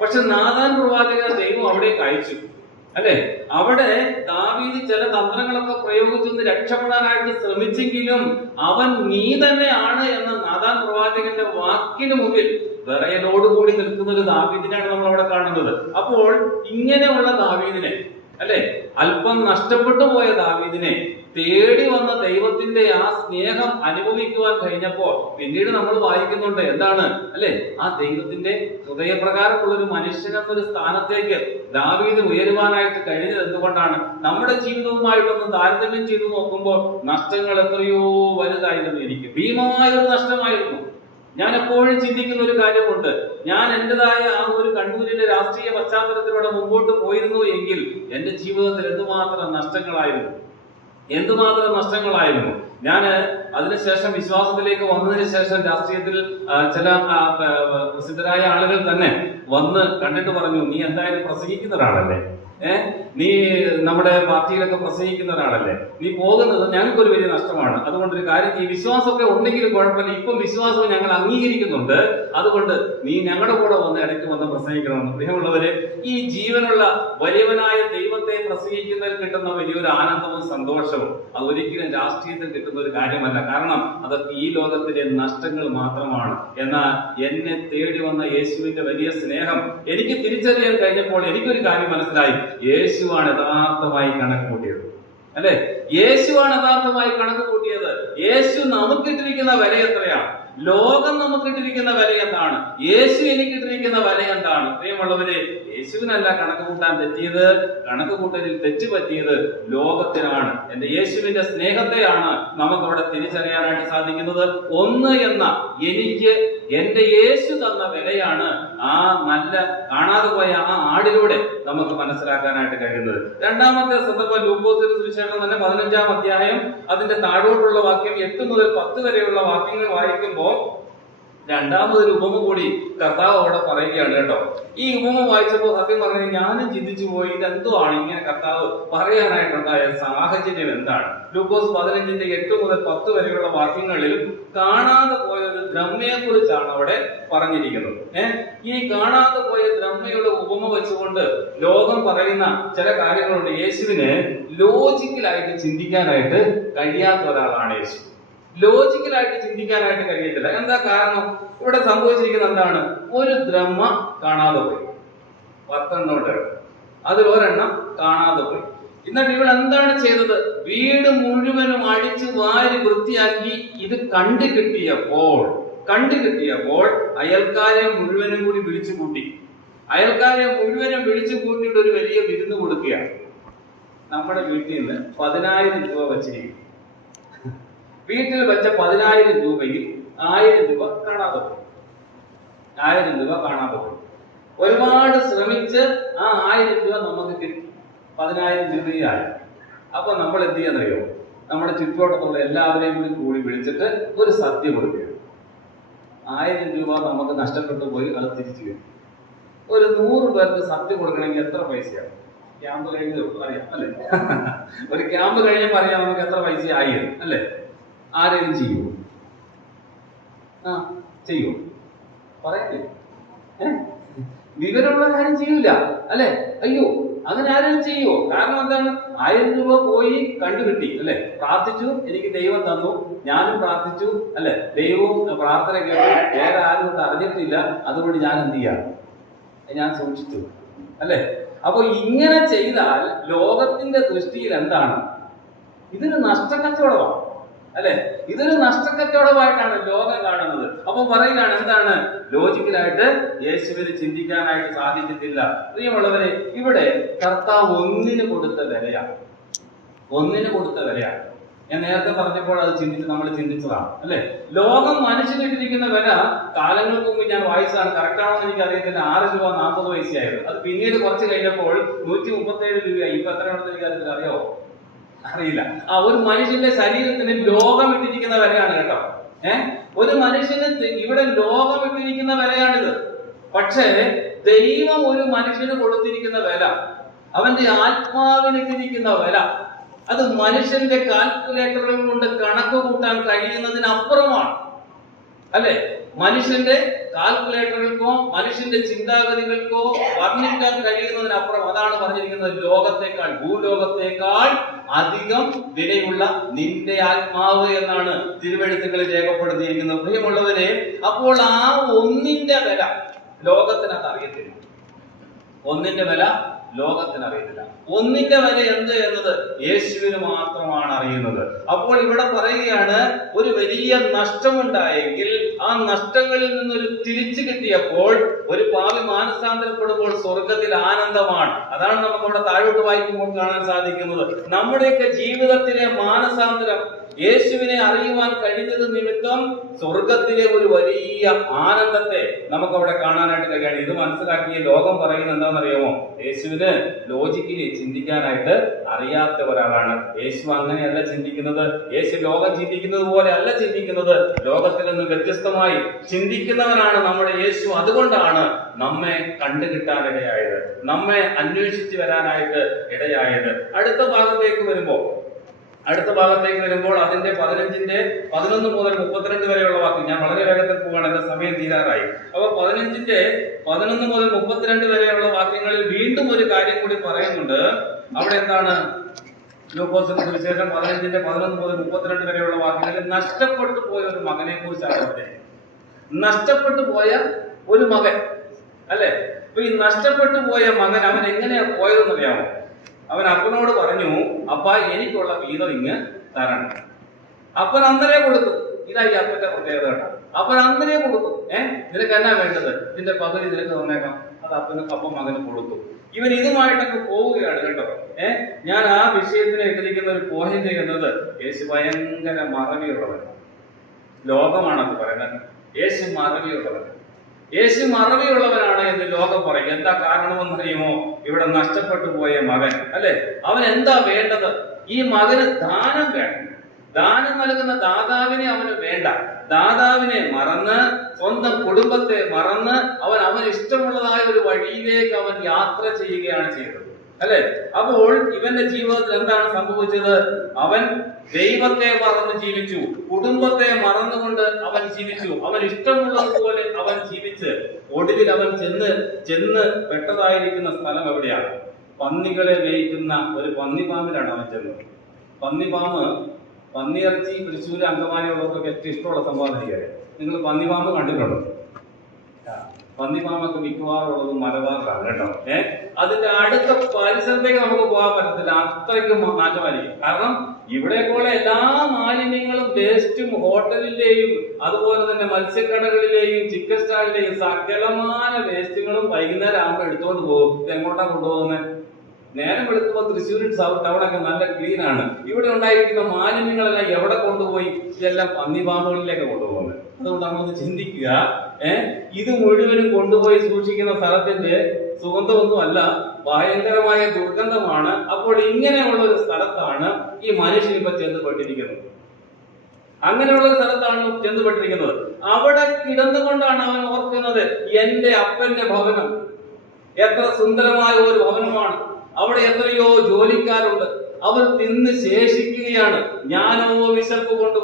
പക്ഷെ നാഥാൻ പ്രവാചകനെ ദൈവം അവിടേക്ക് അയച്ചു, അല്ലെ? അവിടെ ദാവീദ് ചില തന്ത്രങ്ങളൊക്കെ പ്രയോഗിച്ചൊന്ന് രക്ഷപ്പെടാനായിട്ട് ശ്രമിച്ചെങ്കിലും അവൻ നീ തന്നെയാണ് എന്ന നാഥാൻ പ്രവാചകന്റെ വാക്കിന് മുമ്പിൽ വിറയലോടുകൂടി നിൽക്കുന്ന ഒരു ദാവീദിനെയാണ് നമ്മൾ അവിടെ കാണുന്നത്. അപ്പോൾ ഇങ്ങനെയുള്ള ദാവീദിനെ, അല്ലെ, അല്പം നഷ്ടപ്പെട്ടു പോയ ദാവീദിനെ തേടി വന്ന ദൈവത്തിന്റെ ആ സ്നേഹം അനുഭവിക്കുവാൻ കഴിഞ്ഞപ്പോ പിന്നീട് നമ്മൾ വായിക്കുന്നുണ്ട് എന്താണ്, അല്ലെ? ആ ദൈവത്തിന്റെ ഹൃദയപ്രകാരമുള്ള ഒരു മനുഷ്യൻ എന്നൊരു സ്ഥാനത്തേക്ക് ദാവീദ് ഉയരുവാനായിട്ട് കഴിഞ്ഞത് എന്തുകൊണ്ടാണ്? നമ്മുടെ ജീവിതവുമായിട്ടൊന്ന് താരതമ്യം ചെയ്തു നോക്കുമ്പോൾ നഷ്ടങ്ങൾ എത്രയോ വലുതായിരുന്നു. എനിക്ക് ഭീമമായൊരു നഷ്ടമായിരുന്നു. ഞാൻ എപ്പോഴും ചിന്തിക്കുന്ന ഒരു കാര്യമുണ്ട്. ഞാൻ എന്റേതായ ആ ഒരു കണ്ണൂരിലെ രാഷ്ട്രീയ പശ്ചാത്തലത്തിലൂടെ മുമ്പോട്ട് പോയിരുന്നു എങ്കിൽ എന്റെ ജീവിതത്തിൽ എന്തുമാത്രം നഷ്ടങ്ങളായിരുന്നു, എന്തുമാത്രം നഷ്ടങ്ങളായിരുന്നു. ഞാൻ അതിനുശേഷം വിശ്വാസത്തിലേക്ക് വന്നതിന് ശേഷം രാഷ്ട്രീയത്തിൽ ചില പ്രസിദ്ധരായ ആളുകൾ തന്നെ വന്ന് കണ്ടിട്ട് പറഞ്ഞു, നീ എന്തായാലും പ്രസംഗിക്കുന്ന ഒരാളല്ലേ, നീ നമ്മുടെ പാർട്ടിയിലൊക്കെ പ്രസംഗിക്കുന്ന ഒരാളല്ലേ, നീ പോകുന്നത് ഞങ്ങൾക്കൊരു വലിയ നഷ്ടമാണ്. അതുകൊണ്ട് ഒരു കാര്യം, ഈ വിശ്വാസമൊക്കെ ഉണ്ടെങ്കിലും കുഴപ്പമില്ല, ഇപ്പം വിശ്വാസം ഞങ്ങൾ അംഗീകരിക്കുന്നുണ്ട്, അതുകൊണ്ട് നീ ഞങ്ങളുടെ കൂടെ വന്ന് ഇടയ്ക്ക് വന്ന് പ്രസംഗിക്കണമെന്ന്. പ്രിയമുള്ളവരെ, ഈ ജീവനുള്ള വലിയവനായ ദൈവത്തെ പ്രസംഗിക്കുന്നതിൽ കിട്ടുന്ന വലിയൊരു ആനന്ദവും സന്തോഷവും അത് ഒരിക്കലും രാഷ്ട്രീയത്തിൽ കിട്ടുന്ന ഒരു കാര്യമല്ല. കാരണം അതൊക്കെ ഈ ലോകത്തിലെ നഷ്ടങ്ങൾ മാത്രമാണ്. എന്നാൽ എന്നെ തേടി വന്ന യേശുവിന്റെ വലിയ സ്നേഹം എനിക്ക് തിരിച്ചറിയാൻ കഴിഞ്ഞപ്പോൾ എനിക്കൊരു കാര്യം മനസ്സിലായി. യേശുവാണ് യഥാർത്ഥമായി കണക്ക് കൂട്ടിയത്, അല്ലെ? യേശുവാണ് യഥാർത്ഥമായി കണക്ക് കൂട്ടിയത്. യേശു നമുക്കിട്ടിരിക്കുന്ന വില എത്രയാണ്? ലോകം നമുക്കിട്ടിരിക്കുന്ന വില എന്താണ്? യേശു എനിക്കിട്ടിരിക്കുന്ന വില എന്താണ്? പ്രിയമുള്ളവരെ, യേശുവിനല്ല കണക്ക് കൂട്ടാൻ തെറ്റിയത്, കണക്ക് കൂട്ടലിൽ തെറ്റ് പറ്റിയത് ലോകത്തിനാണ്. എന്റെ യേശുവിന്റെ സ്നേഹത്തെയാണ് നമുക്ക് അവിടെ തിരിച്ചറിയാനായിട്ട് സാധിക്കുന്നത്. ഒന്ന് എന്ന എനിക്ക് എന്റെ യേശു തന്ന വിലയാണ് ആ നല്ല കാണാതെ പോയ ആ ആടിലൂടെ നമുക്ക് മനസ്സിലാക്കാനായിട്ട് കഴിയുന്നത്. രണ്ടാമത്തെ സന്ദർഭം ലൂക്കോസിന്റെ സുവിശേഷം തന്നെ 15-ാം അധ്യായം അതിന്റെ താഴോട്ടുള്ള വാക്യം 8 മുതൽ 10 വരെയുള്ള വാക്യങ്ങൾ വായിക്കുമ്പോൾ രണ്ടാമതൊരു ഉപമ കൂടി കർത്താവ് അവിടെ പറയുകയാണ് കേട്ടോ. ഈ ഉപമ വായിച്ചപ്പോൾ സത്യം പറഞ്ഞാൽ ഞാനും ചിന്തിച്ചു പോയി, ഇതെന്തോ ആണ് ഇങ്ങനെ കർത്താവ് പറയാനായിട്ടുണ്ടായ സാഹചര്യം എന്താണ്? ലൂക്കോസ് 15-ന്റെ 8 മുതൽ 10 വരെയുള്ള വാക്യങ്ങളിൽ കാണാതെ പോയ ഒരു ദ്രഹ്മയെ കുറിച്ചാണ് അവിടെ പറഞ്ഞിരിക്കുന്നത്. ഈ കാണാതെ പോയ ദ്രഹ്മയുടെ ഉപമ വെച്ചുകൊണ്ട് ലോകം പറയുന്ന ചില കാര്യങ്ങളുണ്ട്. യേശുവിന് ലോജിക്കലായിട്ട് ചിന്തിക്കാനായിട്ട് കഴിയാത്ത ഒരാളാണ് യേശു. ലോജിക്കലായിട്ട് ചിന്തിക്കാനായിട്ട് കഴിയത്തില്ല. എന്താ കാരണം? ഇവിടെ സംഭവിച്ചിരിക്കുന്നത് എന്താണ്? ഒരു ദ്രഹ്മ കാണാതെ പോയി, 10 ഉണ്ട്, അതിൽ ഒരെണ്ണം കാണാതെ പോയി. എന്നിട്ട് ഇവിടെ എന്താണ് ചെയ്തത്? വീട് മുഴുവനും അടിച്ചു വാരി വൃത്തിയാക്കി ഇത് കണ്ടു കിട്ടിയപ്പോൾ അയൽക്കാരെ മുഴുവനും കൂടി വിളിച്ചു കൂട്ടി. അയൽക്കാരെ മുഴുവനും വിളിച്ചു കൂട്ടിയിട്ട് ഒരു വലിയ വിരുന്ന് കൊടുക്കുകയാണ്. നമ്മുടെ വീട്ടിൽ നിന്ന് 10,000 രൂപ വച്ചിരിക്കും. വീട്ടിൽ വെച്ച 10,000 രൂപയിൽ 1000 രൂപ കാണാതെ പോയി. 1000 രൂപ കാണാതെ പോയി. ഒരുപാട് ശ്രമിച്ച് ആ 1000 രൂപ നമുക്ക് കിട്ടി, 10,000 രൂപയായി. അപ്പൊ നമ്മൾ എന്ത് ചെയ്യാന്നറിയോ? നമ്മുടെ ചുറ്റുവട്ടത്തുള്ള എല്ലാവരെയും കൂടി വിളിച്ചിട്ട് ഒരു സദ്യ കൊടുക്കുക. 1000 രൂപ നമുക്ക് നഷ്ടപ്പെട്ടു പോയി, അത് തിരിച്ചു കിട്ടി. ഒരു 100 പേർക്ക് സദ്യ കൊടുക്കണമെങ്കിൽ എത്ര പൈസയാണ്? ക്യാമ്പ് കഴിഞ്ഞേ അറിയാം അല്ലെ? ഒരു ക്യാമ്പ് കഴിഞ്ഞപ്പോൾ അറിയാം നമുക്ക് എത്ര പൈസ ആയി അല്ലെ? ആരെങ്കിലും ചെയ്യുമോ? ചെയ്യോ? പറയട്ടെ, വിവരമുള്ള കാര്യം ചെയ്യൂല അല്ലെ? അയ്യോ, അങ്ങനെ ആരും ചെയ്യോ? കാരണം എന്താണ്? 1000 രൂപ പോയി കണ്ടുകിട്ടി അല്ലെ? പ്രാർത്ഥിച്ചു, എനിക്ക് ദൈവം തന്നു, ഞാനും പ്രാർത്ഥിച്ചു അല്ലെ? ദൈവവും പ്രാർത്ഥന കേട്ടു, വേറെ ആരും കൊണ്ട് അറിഞ്ഞിട്ടില്ല, അതുകൊണ്ട് ഞാൻ എന്ത് ചെയ്യാം? ഞാൻ സൂക്ഷിച്ചു അല്ലെ? അപ്പൊ ഇങ്ങനെ ചെയ്താൽ ലോകത്തിന്റെ ദൃഷ്ടിയിൽ എന്താണ്? ഇതൊരു നഷ്ടക്കച്ചവടമാണ് അല്ലെ? ഇതൊരു നഷ്ടക്കച്ചവടമായിട്ടാണ് ലോകം കാണുന്നത്. അപ്പൊ പറയുകയാണ് എന്താണ്? ലോജിക്കലായിട്ട് യേശുവിന് ചിന്തിക്കാനായിട്ട് സാധിക്കത്തില്ല. പ്രിയമുള്ളവരെ, ഇവിടെ കർത്താവ് ഒന്നിന് കൊടുത്ത വിലയാണ്. ഞാൻ നേരത്തെ പറഞ്ഞപ്പോൾ അത് നമ്മൾ ചിന്തിച്ചതാണ് അല്ലെ? ലോകം മനുഷ്യനിട്ടിരിക്കുന്ന വില കാലങ്ങൾക്ക് മുമ്പ് ഞാൻ വായിച്ചതാണ്, കറക്റ്റാണെന്ന് എനിക്ക് അറിയത്തില്ല, 6 രൂപ 40 പൈസയായിരുന്നു. അത് പിന്നീട് കുറച്ച് കഴിഞ്ഞപ്പോൾ 137 രൂപയായി. ഇപ്പൊ എത്രയാണെന്ന് എനിക്ക് അറിയാമോ? അറിയില്ല. ഒരു മനുഷ്യന്റെ ശരീരത്തിന് ലോകം ഇട്ടിരിക്കുന്ന വിലയാണ് കേട്ടോ. ഒരു മനുഷ്യന് ഇവിടെ ലോകം ഇട്ടിരിക്കുന്ന വിലയാണിത്. പക്ഷേ ദൈവം ഒരു മനുഷ്യന് കൊടുത്തിരിക്കുന്ന വില, അവന്റെ ആത്മാവിനിട്ടിരിക്കുന്ന വില, അത് മനുഷ്യന്റെ കാൽക്കുലേറ്ററുകൾ കൊണ്ട് കണക്ക് കൂട്ടാൻ കഴിയുന്നതിനപ്പുറമാണ് അല്ലെ? മനുഷ്യന്റെ കാൽക്കുലേറ്ററുകൾക്കോ മനുഷ്യന്റെ ചിന്താഗതികൾക്കോ വർണ്ണിക്കാൻ കഴിയുന്നതിനപ്പുറം. അതാണ് പറഞ്ഞിരിക്കുന്നത്, ലോകത്തെക്കാൾ, ഭൂലോകത്തെക്കാൾ അധികം വിലയുള്ള നിന്റെ ആത്മാവ് എന്നാണ് തിരുവെഴുത്തുകളിൽ രേഖപ്പെടുത്തിയിരിക്കുന്നത്. പ്രിയമുള്ളവരെ, അപ്പോൾ ആ ഒന്നിന്റെ വില ലോകത്തിനത് അറിയത്തില്ല. ഒന്നിന്റെ വില ലോകത്തിനറിയത്തില്ല. ഒന്നിന്റെ വില എന്ത് എന്നത് യേശുവിന് മാത്രമാണ് അറിയുന്നത്. അപ്പോൾ ഇവിടെ പറയുകയാണ്, ഒരു വലിയ നഷ്ടമുണ്ടായെങ്കിൽ ആ നഷ്ടങ്ങളിൽ നിന്നൊരു തിരിച്ചു കിട്ടിയപ്പോൾ ഒരു പാവി മാനസാന്തരപ്പെടുമ്പോൾ സ്വർഗത്തിൽ ആനന്ദമാണ്. അതാണ് നമുക്ക് അവിടെ താഴോട്ട് വായിക്കുമ്പോൾ കാണാൻ സാധിക്കുന്നത്. നമ്മുടെയൊക്കെ ജീവിതത്തിലെ മാനസാന്തരം യേശുവിനെ അറിയുവാൻ കഴിഞ്ഞത് നിമിത്തം സ്വർഗത്തിലെ ഒരു വലിയ ആനന്ദത്തെ നമുക്ക് അവിടെ കാണാനായിട്ട് കഴിയാണ്. ഇത് മനസ്സിലാക്കിയ ലോകം പറയുന്നത് എന്താണെന്നറിയാമോ? യേശുവിന് ലോജിക്കലി ചിന്തിക്കാനായിട്ട് അറിയാത്ത ഒരാളാണ്. യേശു അങ്ങനെയല്ല ചിന്തിക്കുന്നത്. യേശു ലോകം ചിന്തിക്കുന്നത് പോലെ അല്ല ചിന്തിക്കുന്നത്. ലോകത്തിൽ നിന്ന് വ്യത്യസ്തമായി ചിന്തിക്കുന്നവനാണ് നമ്മുടെ യേശു. അതുകൊണ്ടാണ് നമ്മെ കണ്ടുകിട്ടാനിടയായത്, നമ്മെ അന്വേഷിച്ച് വരാനായിട്ട് ഇടയായത്. അടുത്ത ഭാഗത്തേക്ക് വരുമ്പോൾ അതിന്റെ 11 മുതൽ 32 വരെയുള്ള വാക്ക്, ഞാൻ വളരെ വേഗത്തിൽ പോവാണ്, എന്റെ സമയം തീരാറായി. അപ്പൊ 11 മുതൽ 32 വരെയുള്ള വാക്യങ്ങളിൽ വീണ്ടും ഒരു കാര്യം കൂടി പറയുന്നുണ്ട്. അവിടെ എന്താണ്? ലൂക്കോസിന്റെ സുവിശേഷം 11 മുതൽ 32 വരെയുള്ള വാക്യങ്ങളിൽ നഷ്ടപ്പെട്ടു പോയ ഒരു മകനെ കുറിച്ചാണ് പറഞ്ഞത്. നഷ്ടപ്പെട്ടു പോയ ഒരു മകൻ, അല്ലെ? അപ്പൊ ഈ നഷ്ടപ്പെട്ടു പോയ മകൻ അവൻ എങ്ങനെയാ പോയതെന്നറിയാമോ? അവൻ അപ്പനോട് പറഞ്ഞു, അപ്പാ എനിക്കുള്ള വീതം ഇങ്ങ് തരണം. അപ്പൻ അന്നേരെ കൊടുത്തു. ഇതായി അപ്പന്റെ പ്രത്യേകത കേട്ടോ. അപ്പൻ അന്നേരെ കൊടുത്തു. നിനക്ക് എന്നാ വേണ്ടത്? ഇതിന്റെ പകുതി നിനക്ക് തന്നേക്കാം. അത് അപ്പം മകന് കൊടുത്തു. ഇവൻ ഇതുമായിട്ടൊക്കെ പോവുകയാണ് കേട്ടോ. ഞാൻ ആ വിഷയത്തിന് ഇട്ടിരിക്കുന്ന ഒരു പോയിന്റ് എന്നത്, യേശു ഭയങ്കര മറവിയുള്ളവൻ. ലോകമാണത് പറയുന്നത്. യേശു മറവിയുള്ളവനാണ് എന്ന് ലോകം പറയും. എന്താ കാരണമെന്നറിയുമോ? ഇവിടെ നഷ്ടപ്പെട്ടു പോയ മകൻ, അല്ലെ? അവൻ എന്താ വേണ്ടത്? ഈ മകന് ദാനം വേണം. ദാനം നൽകുന്ന ദാതാവിനെ അവന് വേണ്ട. ദാതാവിനെ മറന്ന്, സ്വന്തം കുടുംബത്തെ മറന്ന് അവൻ ഇഷ്ടമുള്ളതായ ഒരു വഴിയിലേക്ക് അവൻ യാത്ര ചെയ്യുകയാണ് ചെയ്തത്, അല്ലെ? അപ്പോൾ ഇവന്റെ ജീവിതത്തിൽ എന്താണ് സംഭവിച്ചത്? അവൻ ദൈവത്തെ മറന്ന് ജീവിച്ചു, കുടുംബത്തെ മറന്നുകൊണ്ട് അവൻ ജീവിച്ചു, അവൻ ഇഷ്ടമുള്ളതുപോലെ അവൻ ജീവിച്ച് ഒടുവിൽ അവൻ ചെന്ന് പെട്ടതായിരിക്കുന്ന സ്ഥലം എവിടെയാണ്? പന്നികളെ മേയ്ക്കുന്ന ഒരു പന്നിപ്പാമ്പിലാണ് അവൻ ചെന്നത്. പന്നിയിറച്ചി തൃശ്ശൂര് അങ്കമാലിയുള്ളവർക്കൊക്കെ ഏറ്റവും ഇഷ്ടമുള്ള സംഭവം എനിക്കറിയാം. നിങ്ങൾ പന്നിപ്പാമ്പ് കണ്ടിട്ടുണ്ടോ? പന്നിപ്പാമ്പൊക്കെ മിക്കവാറും ഉള്ളത് മലബാറിലാണ് കേട്ടോ. അതിന്റെ അടുത്ത പരിസരത്തേക്ക് നമുക്ക് പോകാൻ പറ്റത്തില്ല, അത്രയ്ക്കും നാശമായിരിക്കും. കാരണം ഇവിടെ പോലെ എല്ലാ മാലിന്യങ്ങളും വേസ്റ്റും ഹോട്ടലിലെയും അതുപോലെ തന്നെ മത്സ്യക്കടകളിലെയും ചിക്കൻ സ്റ്റാളിലെയും സകലമാന വേസ്റ്റുകളും വൈകുന്നേരം ആകുമ്പോൾ എടുത്തുകൊണ്ട് പോകും. ഇത് എങ്ങോട്ടാ കൊണ്ടുപോകുന്നത്? നേരം വെളുക്കുമ്പോൾ തൃശ്ശൂർ ടൗണൊക്കെ നല്ല ക്ലീൻ ആണ്. ഇവിടെ ഉണ്ടായിരിക്കുന്ന മാലിന്യങ്ങളെല്ലാം എവിടെ കൊണ്ടുപോയി? ഇതെല്ലാം പന്നിപ്പാമ്പുകളിലേക്ക് കൊണ്ടുപോകുന്നത്. അതുകൊണ്ട് നമ്മളൊന്ന് ചിന്തിക്കുക. ഇത് മുഴുവനും കൊണ്ടുപോയി സൂക്ഷിക്കുന്ന സ്ഥലത്തിന്റെ സുഗന്ധമൊന്നും അല്ല, ഭയങ്കരമായ ദുർഗന്ധമാണ്. അപ്പോൾ ഇങ്ങനെയുള്ള ഒരു സ്ഥലത്താണ് ഈ മനുഷ്യൻ ഇപ്പൊ ചെന്നുപെട്ടിരിക്കുന്നത്. അങ്ങനെയുള്ള ഒരു സ്ഥലത്താണ് ചെന്നുപെട്ടിരിക്കുന്നത്. അവിടെ കിടന്നുകൊണ്ടാണ് അവൻ ഓർക്കുന്നത്, എന്റെ അപ്പന്റെ ഭവനം എത്ര സുന്ദരമായ ഒരു ഭവനമാണ്, അവിടെ എത്രയോ ജോലിക്കാരുണ്ട്, അവർ തിന്ന് ശേഷിക്കുകയാണ്, ഞാനോ വിശപ്പ് കൊണ്ട്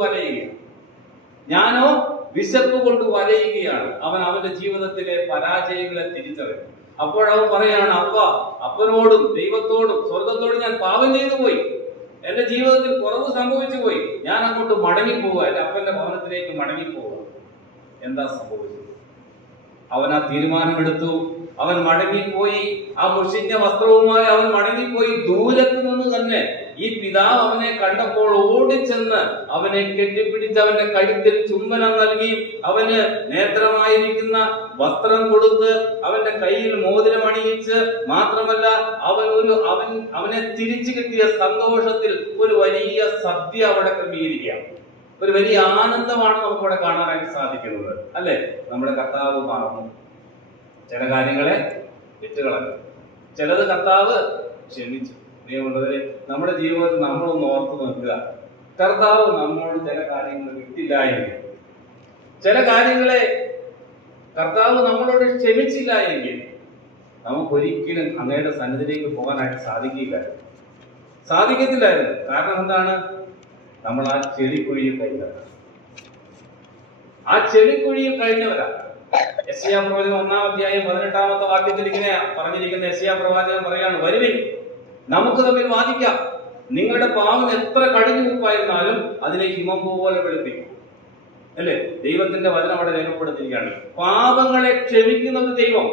വലയുകയാണ്. അവൻ അവന്റെ ജീവിതത്തിലെ പരാജയങ്ങളെ തിരിച്ചറിയും. അപ്പോഴവൻ പറയാണ്, അപ്പനോടും ദൈവത്തോടും സ്വർഗത്തോടും ഞാൻ പാപം ചെയ്തു പോയി, എന്റെ ജീവിതത്തിൽ കുറവ് സംഭവിച്ചു പോയി, ഞാൻ അങ്ങോട്ട് മടങ്ങിപ്പോവുക, എന്റെ അപ്പന്റെ ഭവനത്തിലേക്ക് മടങ്ങിപ്പോവുക. എന്താ സംഭവിച്ചത്? അവൻ ആ തീരുമാനമെടുത്തു. അവൻ മടങ്ങിപ്പോയി. ആ മുഷിഞ്ഞ വസ്ത്രവുമായി അവൻ മടങ്ങിപ്പോയി. ദൂരത്ത് നിന്ന് തന്നെ ഈ പിതാവ് അവനെ കണ്ടപ്പോൾ ഓടിച്ചെന്ന് അവനെ കെട്ടിപ്പിടിച്ച് അവന്റെ കഴുത്തിൽ ചുംബനം നൽകി, അവന് നേത്രമായിരിക്കുന്ന വസ്ത്രം കൊടുത്ത് അവന്റെ കയ്യിൽ മോതിരം അണിയിച്ച്, മാത്രമല്ല അവനെ തിരിച്ചു കിട്ടിയ സന്തോഷത്തിൽ ഒരു വലിയ സദ്യ അവിടെ ക്രമീകരിക്കാം. ഒരു വലിയ ആനന്ദമാണ് നമുക്കവിടെ കാണാനായിട്ട് സാധിക്കുന്നത്, അല്ലെ? നമ്മുടെ കർത്താവ് മറന്നു ചില കാര്യങ്ങളെ, വിട്ടുകളഞ്ഞു. ചിലത് കർത്താവ് ക്ഷമിച്ചു. പ്രിയമുള്ളവരെ, നമ്മുടെ ജീവിതത്തിൽ നമ്മളൊന്ന് ഓർത്തു നോക്കുക. കർത്താവ് നമ്മോട് ചില കാര്യങ്ങൾ വിട്ടില്ല എങ്കിൽ, ചില കാര്യങ്ങളെ കർത്താവ് നമ്മളോട് ക്ഷമിച്ചില്ല എങ്കിൽ നമുക്കൊരിക്കലും അങ്ങയുടെ സന്നിധിയിലേക്ക് പോകാനായിട്ട് സാധിക്കത്തില്ലായിരുന്നു. കാരണം എന്താണ്? നമ്മൾ ആ ചെളിക്കുഴിയിൽ കഴിഞ്ഞവരാ. യെശയ്യാ പ്രവാചകൻ 1-ാം അധ്യായം 18-ാമത്തെ വാക്യത്തിൽ ഇങ്ങനെ പറഞ്ഞിരിക്കുന്ന യെശയ്യാ പ്രവാചകൻ പറയാണ്, വരുവിൻ, നമുക്ക് തമ്മിൽ വാദിക്കാം. നിങ്ങളുടെ പാവം എത്ര കടുകുപ്പായിരുന്നാലും അതിനെ ഹിമം പോലെ വെളുപ്പിക്കും, അല്ലേ? ദൈവത്തിന്റെ വചനം അവിടെ രേഖപ്പെടുത്തിയിരിക്കുകയാണ്. പാപങ്ങളെ ക്ഷമിക്കുന്ന ദൈവം,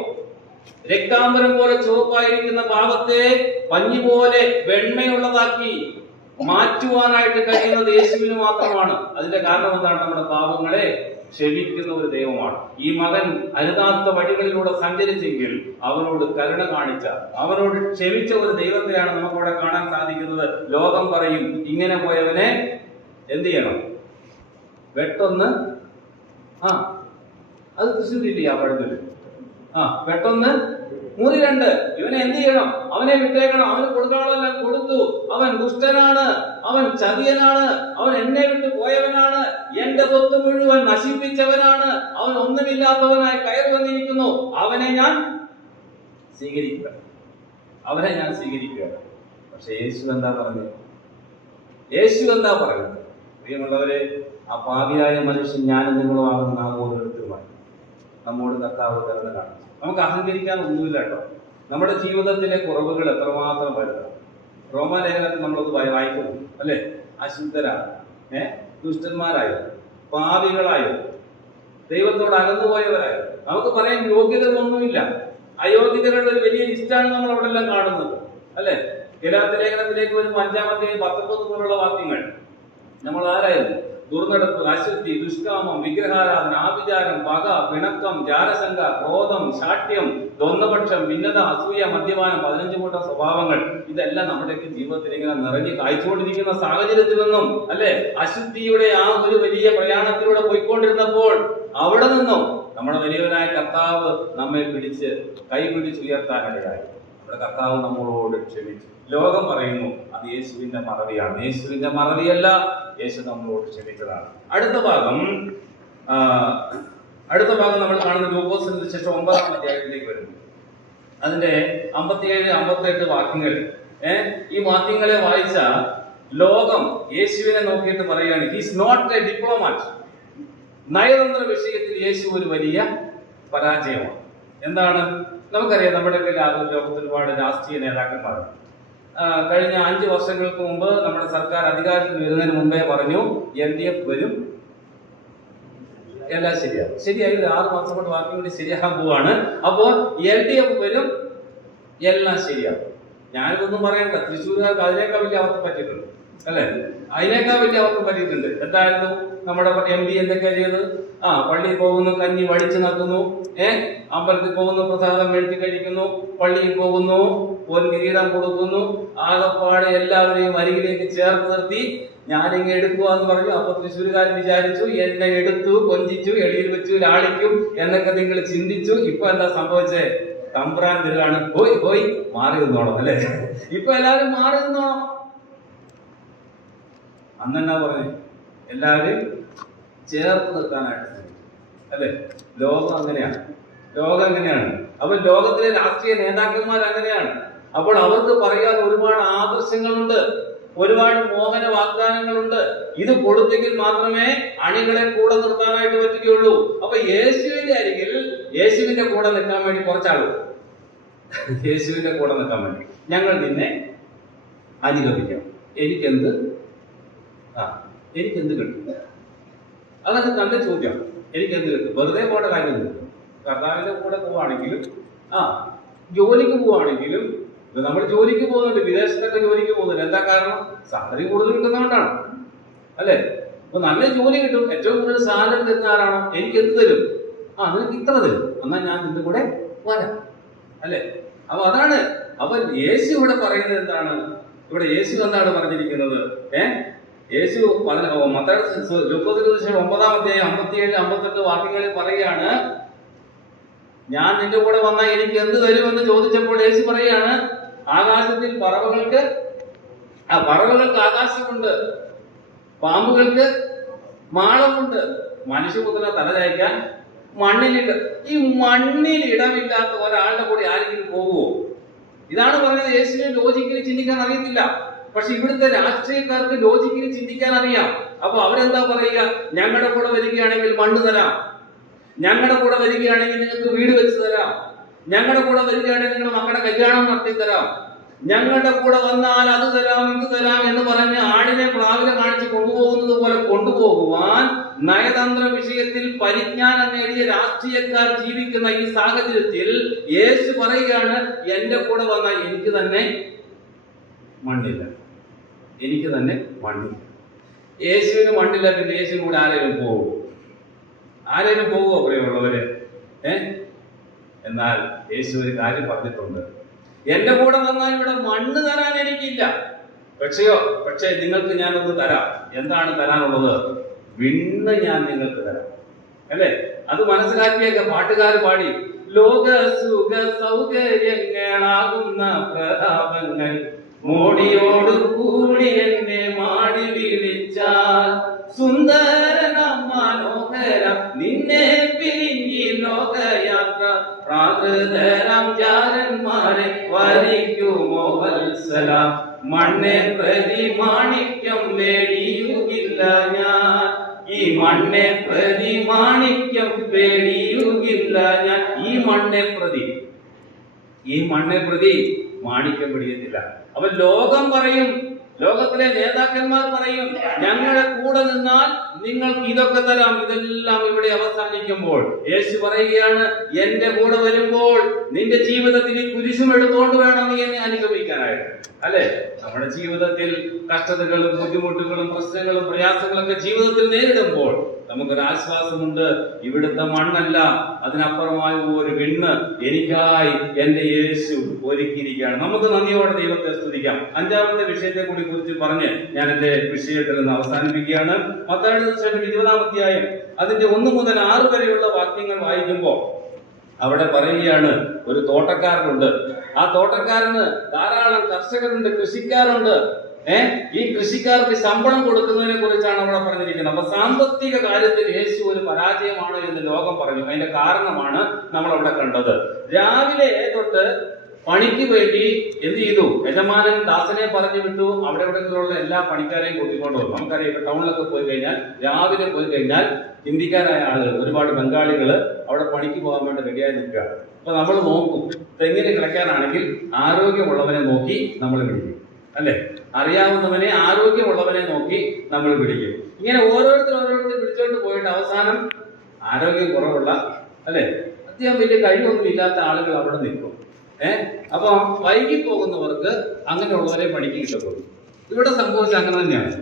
രക്താംബരം പോലെ ചുവപ്പായിരിക്കുന്ന പാപത്തെ പഞ്ഞി പോലെ വെണ്മയുള്ളതാക്കി മാറ്റുവാനായിട്ട് കഴിയുന്നത് യേശുവിന് മാത്രമാണ്. അതിന്റെ കാരണം എന്താണ്? നമ്മുടെ പാപങ്ങളെ ക്ഷമിക്കുന്ന ഒരു ദൈവമാണ്. ഈ മകൻ അരുതാത്ത വഴികളിലൂടെ സഞ്ചരിച്ചെങ്കിൽ അവനോട് കരുണ കാണിച്ച, അവനോട് ക്ഷമിച്ച ഒരു ദൈവത്തെയാണ് നമുക്കവിടെ കാണാൻ സാധിക്കുന്നത്. ലോകം പറയും, ഇങ്ങനെ പോയവനെ എന്ത് ചെയ്യണം? വെട്ടൊന്ന് അത് തൃശ്ശൂരില്ലേ ആ പഴത്തില്? വെട്ടൊന്ന് മുറി രണ്ട്. ഇവനെ എന്ത് ചെയ്യണം? അവനെ വിട്ടേക്കണം. അവന് കൊടുക്കാനുള്ളതെല്ലാം കൊടുത്തു. അവൻ ദുഷ്ടനാണ്, അവൻ ചതിയനാണ്, അവൻ എന്നെ വിട്ടു പോയവനാണ്, എന്റെ സ്വത്ത് മുഴുവൻ നശിപ്പിച്ചവനാണ്, അവൻ ഒന്നുമില്ലാത്തവനായി കയറി വന്നിരിക്കുന്നു. അവനെ ഞാൻ സ്വീകരിക്കുക. പക്ഷെ യേശു എന്താ പറഞ്ഞത്? പ്രിയമുള്ളവരെ, ആ പാപിയായ മനുഷ്യൻ ഞാനും നിങ്ങളും ആകുന്ന നാം ഓരോരുത്തരുമായി നമ്മോട് കർത്താവ് കരുണ കാണിച്ചു. നമുക്ക് അഹങ്കരിക്കാൻ ഒന്നുമില്ല കേട്ടോ. നമ്മുടെ ജീവിതത്തിലെ കുറവുകൾ എത്രമാത്രം വരുന്നത്. റോമാലേഖനത്തിൽ നമ്മളത് വായിക്കുന്നു അല്ലെ? അശുദ്ധരായ, ദുഷ്ടന്മാരായോ, പാപികളായോ, ദൈവത്തോട് അകന്നുപോയവരായോ, നമുക്ക് പറയാൻ യോഗ്യതകളൊന്നുമില്ല. അയോഗ്യതകളുടെ ഒരു വലിയ ലിസ്റ്റാണ് നമ്മൾ അവിടെ എല്ലാം കാണുന്നത് അല്ലെ? ഗലാത്യ ലേഖനത്തിലേക്ക് വരുമ്പോൾ 5-ാം അധ്യായം 19 പോലുള്ള വാക്യങ്ങൾ. നമ്മൾ ആരായിരുന്നു? ദുർനടപ്പ്, അശുദ്ധി, ദുഷ്കാമം, വിഗ്രഹാരാധന, ആഭിചാരം, പക, പിണക്കം, ജാരശങ്ക, ക്രോധം, ശാഠ്യം, ദ്വന്ദ്വപക്ഷം, ഭിന്നത, അസൂയ, മദ്യപാനം, 15 കൂട്ടം സ്വഭാവങ്ങൾ. ഇതെല്ലാം നമ്മുടെയൊക്കെ ജീവിതത്തിൽ ഇങ്ങനെ നിറഞ്ഞ് കായ്ച്ചുകൊണ്ടിരിക്കുന്ന സാഹചര്യത്തിൽ നിന്നും അല്ലെ, അശുദ്ധിയുടെ ആ ഒരു വലിയ പ്രയാണത്തിലൂടെ പോയിക്കൊണ്ടിരുന്നപ്പോൾ അവിടെ നിന്നും നമ്മുടെ വലിയവനായ കർത്താവ് നമ്മെ കൈ പിടിച്ചുയർത്താനിടയായി. നമ്മുടെ കർത്താവ് നമ്മളോട് ക്ഷമിച്ചു. ലോകം പറയുന്നു അത് യേശുവിന്റെ മറവിയാണ്. യേശുവിന്റെ മറവിയല്ല, യേശു നമ്മളോട് ക്ഷമിച്ചതാണ്. അടുത്ത ഭാഗം നമ്മൾ കാണുന്ന ലൂക്കോസിന് ശേഷം 9-ാം അധ്യായത്തിലേക്ക് വരുന്നു. അതിന്റെ 57-58 വാക്യങ്ങൾ. ഈ വാക്യങ്ങളെ വായിച്ച ലോകം യേശുവിനെ നോക്കിയിട്ട് പറയുകയാണ്, ഹീസ് നോട്ട് എ ഡിപ്ലോമാറ്റ്. നയതന്ത്ര വിഷയത്തിൽ യേശു ഒരു വലിയ പരാജയമാണ്. എന്താണ്? നമുക്കറിയാം, നമ്മുടെ ലോകത്ത് ഒരുപാട് രാഷ്ട്രീയ നേതാക്കന്മാർ കഴിഞ്ഞ 5 വർഷങ്ങൾക്ക് മുമ്പ് നമ്മുടെ സർക്കാർ അധികാരത്തിൽ വരുന്നതിന് മുമ്പേ പറഞ്ഞു LDF വരും, എല്ലാം ശരിയായി 6 മാസം കൊണ്ട് ബാക്കി കൂടി ശരിയാകാൻ പോവാണ്. അപ്പോൾ LDF വരും, എല്ലാം ശരിയാകും. ഞാനിതൊന്നും പറയണ്ട, തൃശ്ശൂരുകാർക്ക് അതിനേക്കാൾ വലിയ അവർക്ക് പറ്റിയിട്ടുണ്ട് അല്ലെ? അതിനേക്കാൾ വലിയ അവർക്ക് പറ്റിയിട്ടുണ്ട്. എന്തായിരുന്നു നമ്മുടെ MP എന്തൊക്കെയാ ചെയ്തത്? പള്ളിയിൽ പോകുന്നു, കഞ്ഞി വടിച്ചു നക്കുന്നു, അമ്പലത്തിൽ പോകുന്നു, പ്രസാദം മേടിച്ച് കഴിക്കുന്നു, പള്ളിയിൽ പോകുന്നു, ഒരു കിരീടം കൊടുക്കുന്നു, ആകപ്പാടെ എല്ലാവരെയും അരികിലേക്ക് ചേർത്ത് നിർത്തി ഞാനിങ്ങ് എടുക്കുക എന്ന് പറഞ്ഞു. അപ്പൊ തൃശ്ശൂരുകാരൻ വിചാരിച്ചു എന്നെ എടുത്തു, കൊഞ്ചിച്ചു, എളിയിൽ വെച്ചു, ലാളിക്കും എന്നൊക്കെ നിങ്ങൾ ചിന്തിച്ചു. ഇപ്പൊ എന്താ സംഭവിച്ചേ? തമ്പ്രാൻ വരികയാണ്, പോയി മാറി നിന്നോണം അല്ലെ? ഇപ്പൊ എല്ലാവരും മാറി നിന്നോണം. അന്നെന്നാ പറഞ്ഞു? എല്ലാവരും ചേർത്ത് നിർത്താനായിട്ട് അല്ലെ? ലോകം അങ്ങനെയാണ്. അപ്പൊ ലോകത്തിലെ രാഷ്ട്രീയ നേതാക്കന്മാർ അങ്ങനെയാണ്. അപ്പോൾ അവർക്ക് പറയാൻ ഒരുപാട് ആദർശങ്ങളുണ്ട്, ഒരുപാട് മോഹന വാഗ്ദാനങ്ങളുണ്ട്. ഇത് കൊടുത്തെങ്കിൽ മാത്രമേ അണികളെ കൂടെ നിർത്താനായിട്ട് പറ്റുകയുള്ളൂ. അപ്പൊ യേശുവിന്റെ അരികിൽ യേശുവിന്റെ കൂടെ നിൽക്കാൻ വേണ്ടി കുറച്ചാളുകൾ, യേശുവിന്റെ കൂടെ നിൽക്കാൻ വേണ്ടി ഞങ്ങൾ നിന്നെ അനുഗമിക്കാം, എനിക്കെന്ത് കിട്ടും? അതൊക്കെ തന്റെ ചോദ്യം. എനിക്കെന്ത് കിട്ടും? വെറുതെ പോകേണ്ട കാര്യമൊന്നും. കർത്താവിന്റെ കൂടെ പോവാണെങ്കിലും ജോലിക്ക് പോവാണെങ്കിലും, നമ്മൾ ജോലിക്ക് പോകുന്നുണ്ട്, വിദേശത്തൊക്കെ ജോലിക്ക് പോകുന്നുണ്ട്. എന്താ കാരണം? സാലറി കൂടുതൽ കിട്ടുന്നതുകൊണ്ടാണ് അല്ലെ? അപ്പൊ നല്ല ജോലി കിട്ടും. ഏറ്റവും കൂടുതൽ സാലറി തരുന്ന ആരാണോ? എനിക്ക് എന്ത് തരും? നിനക്ക് ഇത്ര തരും, എന്നാൽ ഞാൻ നിന്റെ കൂടെ വരാം അല്ലെ? അപ്പൊ അതാണ്. അപ്പൊ യേശു ഇവിടെ പറയുന്നത് എന്താണ്? ഇവിടെ യേശു എന്താണ് പറഞ്ഞിരിക്കുന്നത്? യേശു ലൂക്കോസിന് 9-ാം അധ്യായം 57-58 വാക്യങ്ങളിൽ പറയുകയാണ്, ഞാൻ നിന്റെ കൂടെ വന്നാൽ എനിക്ക് എന്ത് തരുമെന്ന് ചോദിച്ചപ്പോൾ യേശു പറയാണ്, ആകാശത്തിൽ പറവകൾക്ക് ആകാശമുണ്ട്, പാമ്പുകൾക്ക് മാളമുണ്ട്, മനുഷ്യപുത്രനെ തല ചായ്ക്കാൻ മണ്ണിലിട്ട്. ഈ മണ്ണിൽ ഇടമില്ലാത്ത ഒരാളുടെ കൂടെ ആരെങ്കിലും പോകുമോ? ഇതാണ് പറഞ്ഞത്. യേശുവിനെ ലോജിക്കലി ചിന്തിക്കാൻ അറിയത്തില്ല. പക്ഷെ ഇവിടുത്തെ രാഷ്ട്രീയക്കാർക്ക് ലോജിക്കലി ചിന്തിക്കാൻ അറിയാം. അപ്പൊ അവരെന്താ പറയുക? ഞങ്ങളുടെ കൂടെ വരികയാണെങ്കിൽ മണ്ണ് തരാം, ഞങ്ങളുടെ കൂടെ വരികയാണെങ്കിൽ നിങ്ങൾക്ക് വീട് വെച്ച് തരാം, ഞങ്ങളുടെ കൂടെ വരികയാണെങ്കിൽ നിങ്ങൾ മക്കളുടെ കല്യാണം നടത്തി തരാം, ഞങ്ങളുടെ കൂടെ വന്നാൽ അത് തരാം, ഇത് തരാം എന്ന് പറഞ്ഞ് ആടിനെ പ്ലാവിലെ കാണിച്ച് കൊണ്ടുപോകുന്നത് പോലെ കൊണ്ടുപോകുവാൻ നയതന്ത്ര വിഷയത്തിൽ പരിജ്ഞാനം നേടിയ രാഷ്ട്രീയക്കാർ ജീവിക്കുന്ന ഈ സാഹചര്യത്തിൽ യേശു പറയുകയാണ്, എന്റെ കൂടെ വന്നാൽ എനിക്ക് തന്നെ മണ്ണില്ല. യേശുവിന് മണ്ണില്ല, പിന്നെ യേശുവിന് കൂടെ ആരെങ്കിലും പോകുമോ പ്രിയമുള്ളവരെ? എന്നാൽ യേശു ഒരു കാര്യം പറഞ്ഞിട്ടുണ്ട്, എന്റെ കൂടെ വന്നാൽ ഇവിടെ മണ്ണ് തരാൻ എനിക്കില്ല, പക്ഷേ നിങ്ങൾക്ക് ഞാനൊന്ന് തരാം. എന്താണ് തരാനുള്ളത്? വിണ്ണ് ഞാൻ നിങ്ങൾക്ക് തരാം. അല്ലേ? അത് മനസ്സിലാക്കിയൊക്കെ പാട്ടുകാർ പാടി, ലോക സുഖ സൗകര്യങ്ങളാകുന്ന പ്രതാപങ്ങൾ മോടിയോട് കൂടി എന്നെ മാടി വിളിച്ചാൽ സുന്ദരന മനോഹര നിന്നെ പിരിഞ്ഞി ലോകയാത്ര പ്രാകൃതരാം ജാരന്മാരെ വരിക്കുമോ വത്സല മണ്ണെ പ്രതി മാണിക്യം വേടിയുകില്ല ഞാൻ ഈ മണ്ണെ പ്രതി മാണിക്യം വേടിയുകില്ല ഞാൻ ഈ മണ്ണെ പ്രതി മാണിക്യം പിടിയത്തില്ല. അപ്പൊ ലോകം പറയും, ലോകത്തിലെ നേതാക്കന്മാർ പറയും, ഞങ്ങളുടെ കൂടെ നിന്നാൽ നിങ്ങൾക്ക് ഇതൊക്കെ തരാം. ഇതെല്ലാം ഇവിടെ അവസാനിക്കുമ്പോൾ യേശു പറയുകയാണ്, എന്റെ കൂടെ വരുമ്പോൾ നിന്റെ ജീവിതത്തിൽ കുരിശും എടുത്തുകൊണ്ട് വേണം നീ എന്നെ അനുഗമിക്കാനായിട്ട്. അല്ലെ? നമ്മുടെ ജീവിതത്തിൽ കഷ്ടതകളും ബുദ്ധിമുട്ടുകളും പ്രശ്നങ്ങളും പ്രയാസങ്ങളൊക്കെ ജീവിതത്തിൽ നേരിടുമ്പോൾ നമുക്കൊരു ആശ്വാസമുണ്ട്. ഇവിടുത്തെ മണ്ണല്ല, അതിനപ്പുറമായ ഒരു വിണ്ണ് എനിക്കായി എന്റെ യേശു ഒരുക്കിയിരിക്കുകയാണ്. നമുക്ക് നന്ദിയോടെ ദൈവത്തെ സ്തുതിക്കാം. 5ാമത്തെ വിഷയത്തെ കൂടി കുറിച്ച് പറഞ്ഞ് ഞാൻ എന്റെ വിഷയത്തിൽ നിന്ന് അവസാനിപ്പിക്കുകയാണ്. മത്തായിയുടെ സുവിശേഷം 20-ാം അധ്യായം അതിന്റെ 1 മുതൽ 6 വരെയുള്ള വാക്യങ്ങൾ വായിക്കുമ്പോൾ അവിടെ പറയുകയാണ്, ഒരു തോട്ടക്കാരനുണ്ട്. ആ തോട്ടക്കാരന് ധാരാളം കർഷകരുണ്ട്, കൃഷിക്കാരുണ്ട്. ഈ കൃഷിക്കാർക്ക് ശമ്പളം കൊടുക്കുന്നതിനെ കുറിച്ചാണ് അവിടെ പറഞ്ഞിരിക്കുന്നത്. അപ്പൊ സാമ്പത്തിക കാര്യത്തിൽ യേശു ഒരു പരാജയമാണ് എന്ന് ലോകം പറഞ്ഞു. അതിന്റെ കാരണമാണ് നമ്മൾ അവിടെ കണ്ടത്. രാവിലെ തൊട്ട് പണിക്ക് വേണ്ടി എന്ത് ചെയ്തു? യജമാനൻ ദാസനെ പറഞ്ഞു വിട്ടു. അവിടെ ഇവിടെയുള്ള എല്ലാ പണിക്കാരെയും കൂട്ടിക്കൊണ്ട് വന്നു. നമുക്കറിയാം, ഇപ്പൊ ടൗണിലൊക്കെ പോയി കഴിഞ്ഞാൽ, രാവിലെ പോയി കഴിഞ്ഞാൽ ഹിന്ദിക്കാരായ ആളുകൾ, ഒരുപാട് ബംഗാളികള് അവിടെ പണിക്ക് പോകാൻ വേണ്ടി റെഡിയായി നിൽക്കുകയാണ്. അപ്പൊ നമ്മൾ നോക്കും, തെങ്ങിന് കിടക്കാനാണെങ്കിൽ ആരോഗ്യമുള്ളവനെ നോക്കി നമ്മൾ വിളിക്കും. അല്ലെ? അറിയാവുന്നവനെ, ആരോഗ്യമുള്ളവനെ നോക്കി നമ്മൾ വിളിക്കും. ഇങ്ങനെ ഓരോരുത്തർ വിളിച്ചോണ്ട് പോയിട്ട് അവസാനം ആരോഗ്യം കുറവുള്ള, അല്ലെ, അത്യാവശ്യം വലിയ കഴിവൊന്നും ഇല്ലാത്ത ആളുകൾ അവിടെ നിൽക്കും. അപ്പൊ വൈകി പോകുന്നവർക്ക് അങ്ങനെയുള്ളവരെ പണിക്ക് കിട്ടത്തുള്ളൂ. ഇവിടെ സംഭവിച്ച അങ്ങനെ തന്നെയാണ്.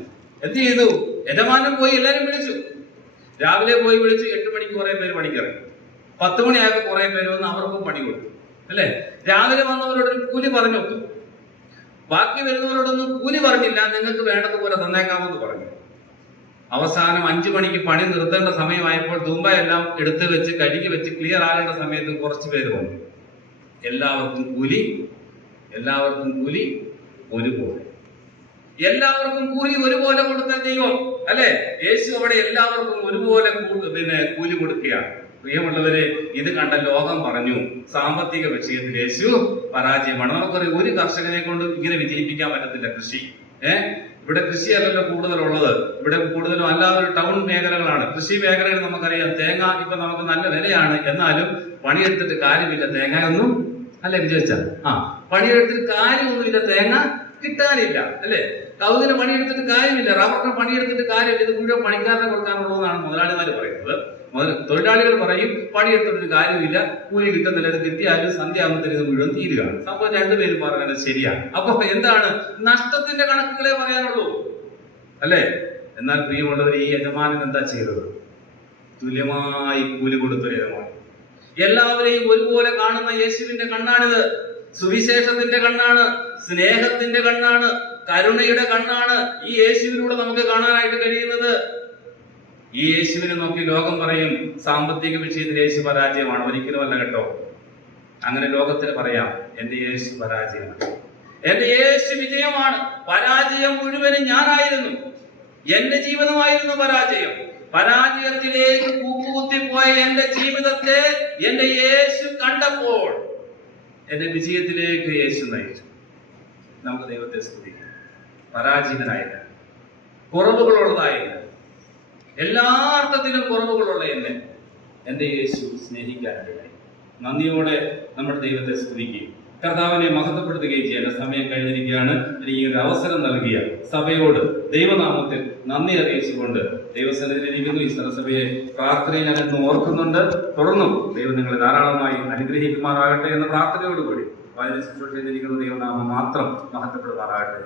എന്ത് ചെയ്തു? യജമാനൻ പോയി എല്ലാരും വിളിച്ചു. രാവിലെ പോയി വിളിച്ചു. 8 മണിക്ക് കുറെ പേര് പണിക്കിറങ്ങി. 10 മണിയായപ്പോ കുറെ പേര് വന്ന് അവർക്കും പണി കൊടുത്തു. അല്ലെ? രാവിലെ വന്നവരോടൊരു കൂലി പറഞ്ഞു. ബാക്കി വരുന്നവരോടൊന്നും കൂലി പറഞ്ഞില്ല, നിങ്ങൾക്ക് വേണ്ടതുപോലെ തന്നേക്കാമെന്ന് പറഞ്ഞു. അവസാനം 5 മണിക്ക് പണി നിർത്തേണ്ട സമയമായപ്പോൾ തുമ്പയെല്ലാം എടുത്തു വെച്ച് കഴുകി വെച്ച് ക്ലിയർ ആകേണ്ട സമയത്ത് കുറച്ച് പേര് വന്നു. എല്ലാവർക്കും കൂലി ഒരുപോലെ. എല്ലാവർക്കും കൂലി ഒരുപോലെ കൊടുത്ത ദൈവം, അല്ലെ? യേശു അവിടെ എല്ലാവർക്കും ഒരുപോലെ കൂലി കൊടുക്കുകയാണ്. പ്രിയമുള്ളവരെ, ഇത് കണ്ട ലോകം പറഞ്ഞു, സാമ്പത്തിക വിഷയത്തിൽ യേശു പരാജയമാണ്. നമുക്കറിയാം, ഒരു കർഷകനെ കൊണ്ട് ഇങ്ങനെ വിജയിപ്പിക്കാൻ പറ്റത്തില്ല കൃഷി. ഇവിടെ കൃഷിയല്ലല്ലോ കൂടുതലുള്ളത്. ഇവിടെ കൂടുതലും അല്ലാതെ ടൗൺ മേഖലകളാണ്. കൃഷി മേഖലയിൽ നമുക്കറിയാം, തേങ്ങ ഇപ്പൊ നമുക്ക് നല്ല വിലയാണ്. എന്നാലും പണിയെടുത്തിട്ട് കാര്യമില്ല. തേങ്ങ ഒന്നും അല്ലെ വിചാരിച്ചാൽ പണിയെടുത്തിട്ട് കാര്യമൊന്നുമില്ല, തേങ്ങ കിട്ടാനില്ല. അല്ലെ? കവുങ്ങിന് പണിയെടുത്തിട്ട് കാര്യമില്ല, റബ്ബറിന് പണിയെടുത്തിട്ട് കാര്യമില്ല. ഇത് മുഴുവൻ പണിക്കാരനെ കൊടുക്കാനുള്ളതെന്നാണ് മുതലാളിമാർ പറയുന്നത്. തൊഴിലാളികൾ പറയും പണിയെടുത്തിട്ട് കാര്യമില്ല, കൂലി കിട്ടുന്നില്ല, ഇത് കിട്ടിയാലും സന്ധ്യാകുമ്പത്തിന് ഇത് മുഴുവൻ തീരുകയാണ്. സംഭവം രണ്ടുപേരും പറഞ്ഞത് ശരിയാണ്. അപ്പൊ എന്താണ്? നഷ്ടത്തിന്റെ കണക്കുകളെ പറയാനുള്ളൂ, അല്ലെ? എന്നാൽ പ്രിയമുള്ളവർ, ഈ യജമാനൻ എന്താ ചെയ്തത്? തുല്യമായി കൂലി കൊടുത്തൊരു യജമാനൻ. എല്ലാവരെയും ഒരുപോലെ കാണുന്ന യേശുവിന്റെ കണ്ണാണിത്. സുവിശേഷത്തിന്റെ കണ്ണാണ്, സ്നേഹത്തിന്റെ കണ്ണാണ്, കരുണയുടെ കണ്ണാണ് ഈ യേശുവിലൂടെ നമുക്ക് കാണാനായിട്ട് കഴിയുന്നത്. ഈ യേശുവിനെ നോക്കി ലോകം പറയും, സാമ്പത്തിക വിഷയത്തിൽ യേശു പരാജയമാണ്. ഒരിക്കലുമല്ല കേട്ടോ. അങ്ങനെ ലോകത്തിന് പറയാം, എന്റെ യേശു പരാജയമാണ്, എന്റെ യേശു വിജയമാണ്. പരാജയം മുഴുവനും ഞാനായിരുന്നു. എന്റെ ജീവിതമായിരുന്നു പരാജയം. പരാജയത്തിലേക്ക് കൂപ്പുകുത്തിപ്പോയ എന്റെ ജീവിതത്തെ എന്റെ യേശു കണ്ടപ്പോൾ എന്റെ വിജയത്തിലേക്ക് യേശു നയിച്ചു. നമുക്ക് ദൈവത്തെ സ്തുതിക്കാം. പരാജിതനായില്ല, കുറവുകളുള്ളതായില്ല, എല്ലാ അർത്ഥത്തിലും കുറവുകളുള്ള എന്റെ യേശു സ്നേഹിക്കാനിടയായി. നന്ദിയോടെ നമ്മുടെ ദൈവത്തെ സ്തുതിക്കുകയും കർത്താവിനെ മഹത്വപ്പെടുത്തുകയും ചെയ്യാൻ സമയം കഴിഞ്ഞിരിക്കുകയാണ്. എനിക്ക് ഒരു അവസരം നൽകിയ സഭയോട് ദൈവനാമത്തിൽ നന്ദി അറിയിച്ചുകൊണ്ട് ദൈവസന്നിധിയിലിരിക്കുന്നു. ഈ സ്ഥലസഭയെ പ്രാർത്ഥനയിൽ ഞാൻ ഇന്ന് ഓർക്കുന്നുണ്ട്. തുടർന്നും ദൈവം നിങ്ങളെ ധാരാളമായി അനുഗ്രഹിക്കുമാറാകട്ടെ എന്ന പ്രാർത്ഥനയോടുകൂടി വചന ശുശ്രൂഷ ചെയ്തിരിക്കുന്ന ദൈവനാമം മാത്രം മഹത്വപ്പെടുമാറാകട്ടെ.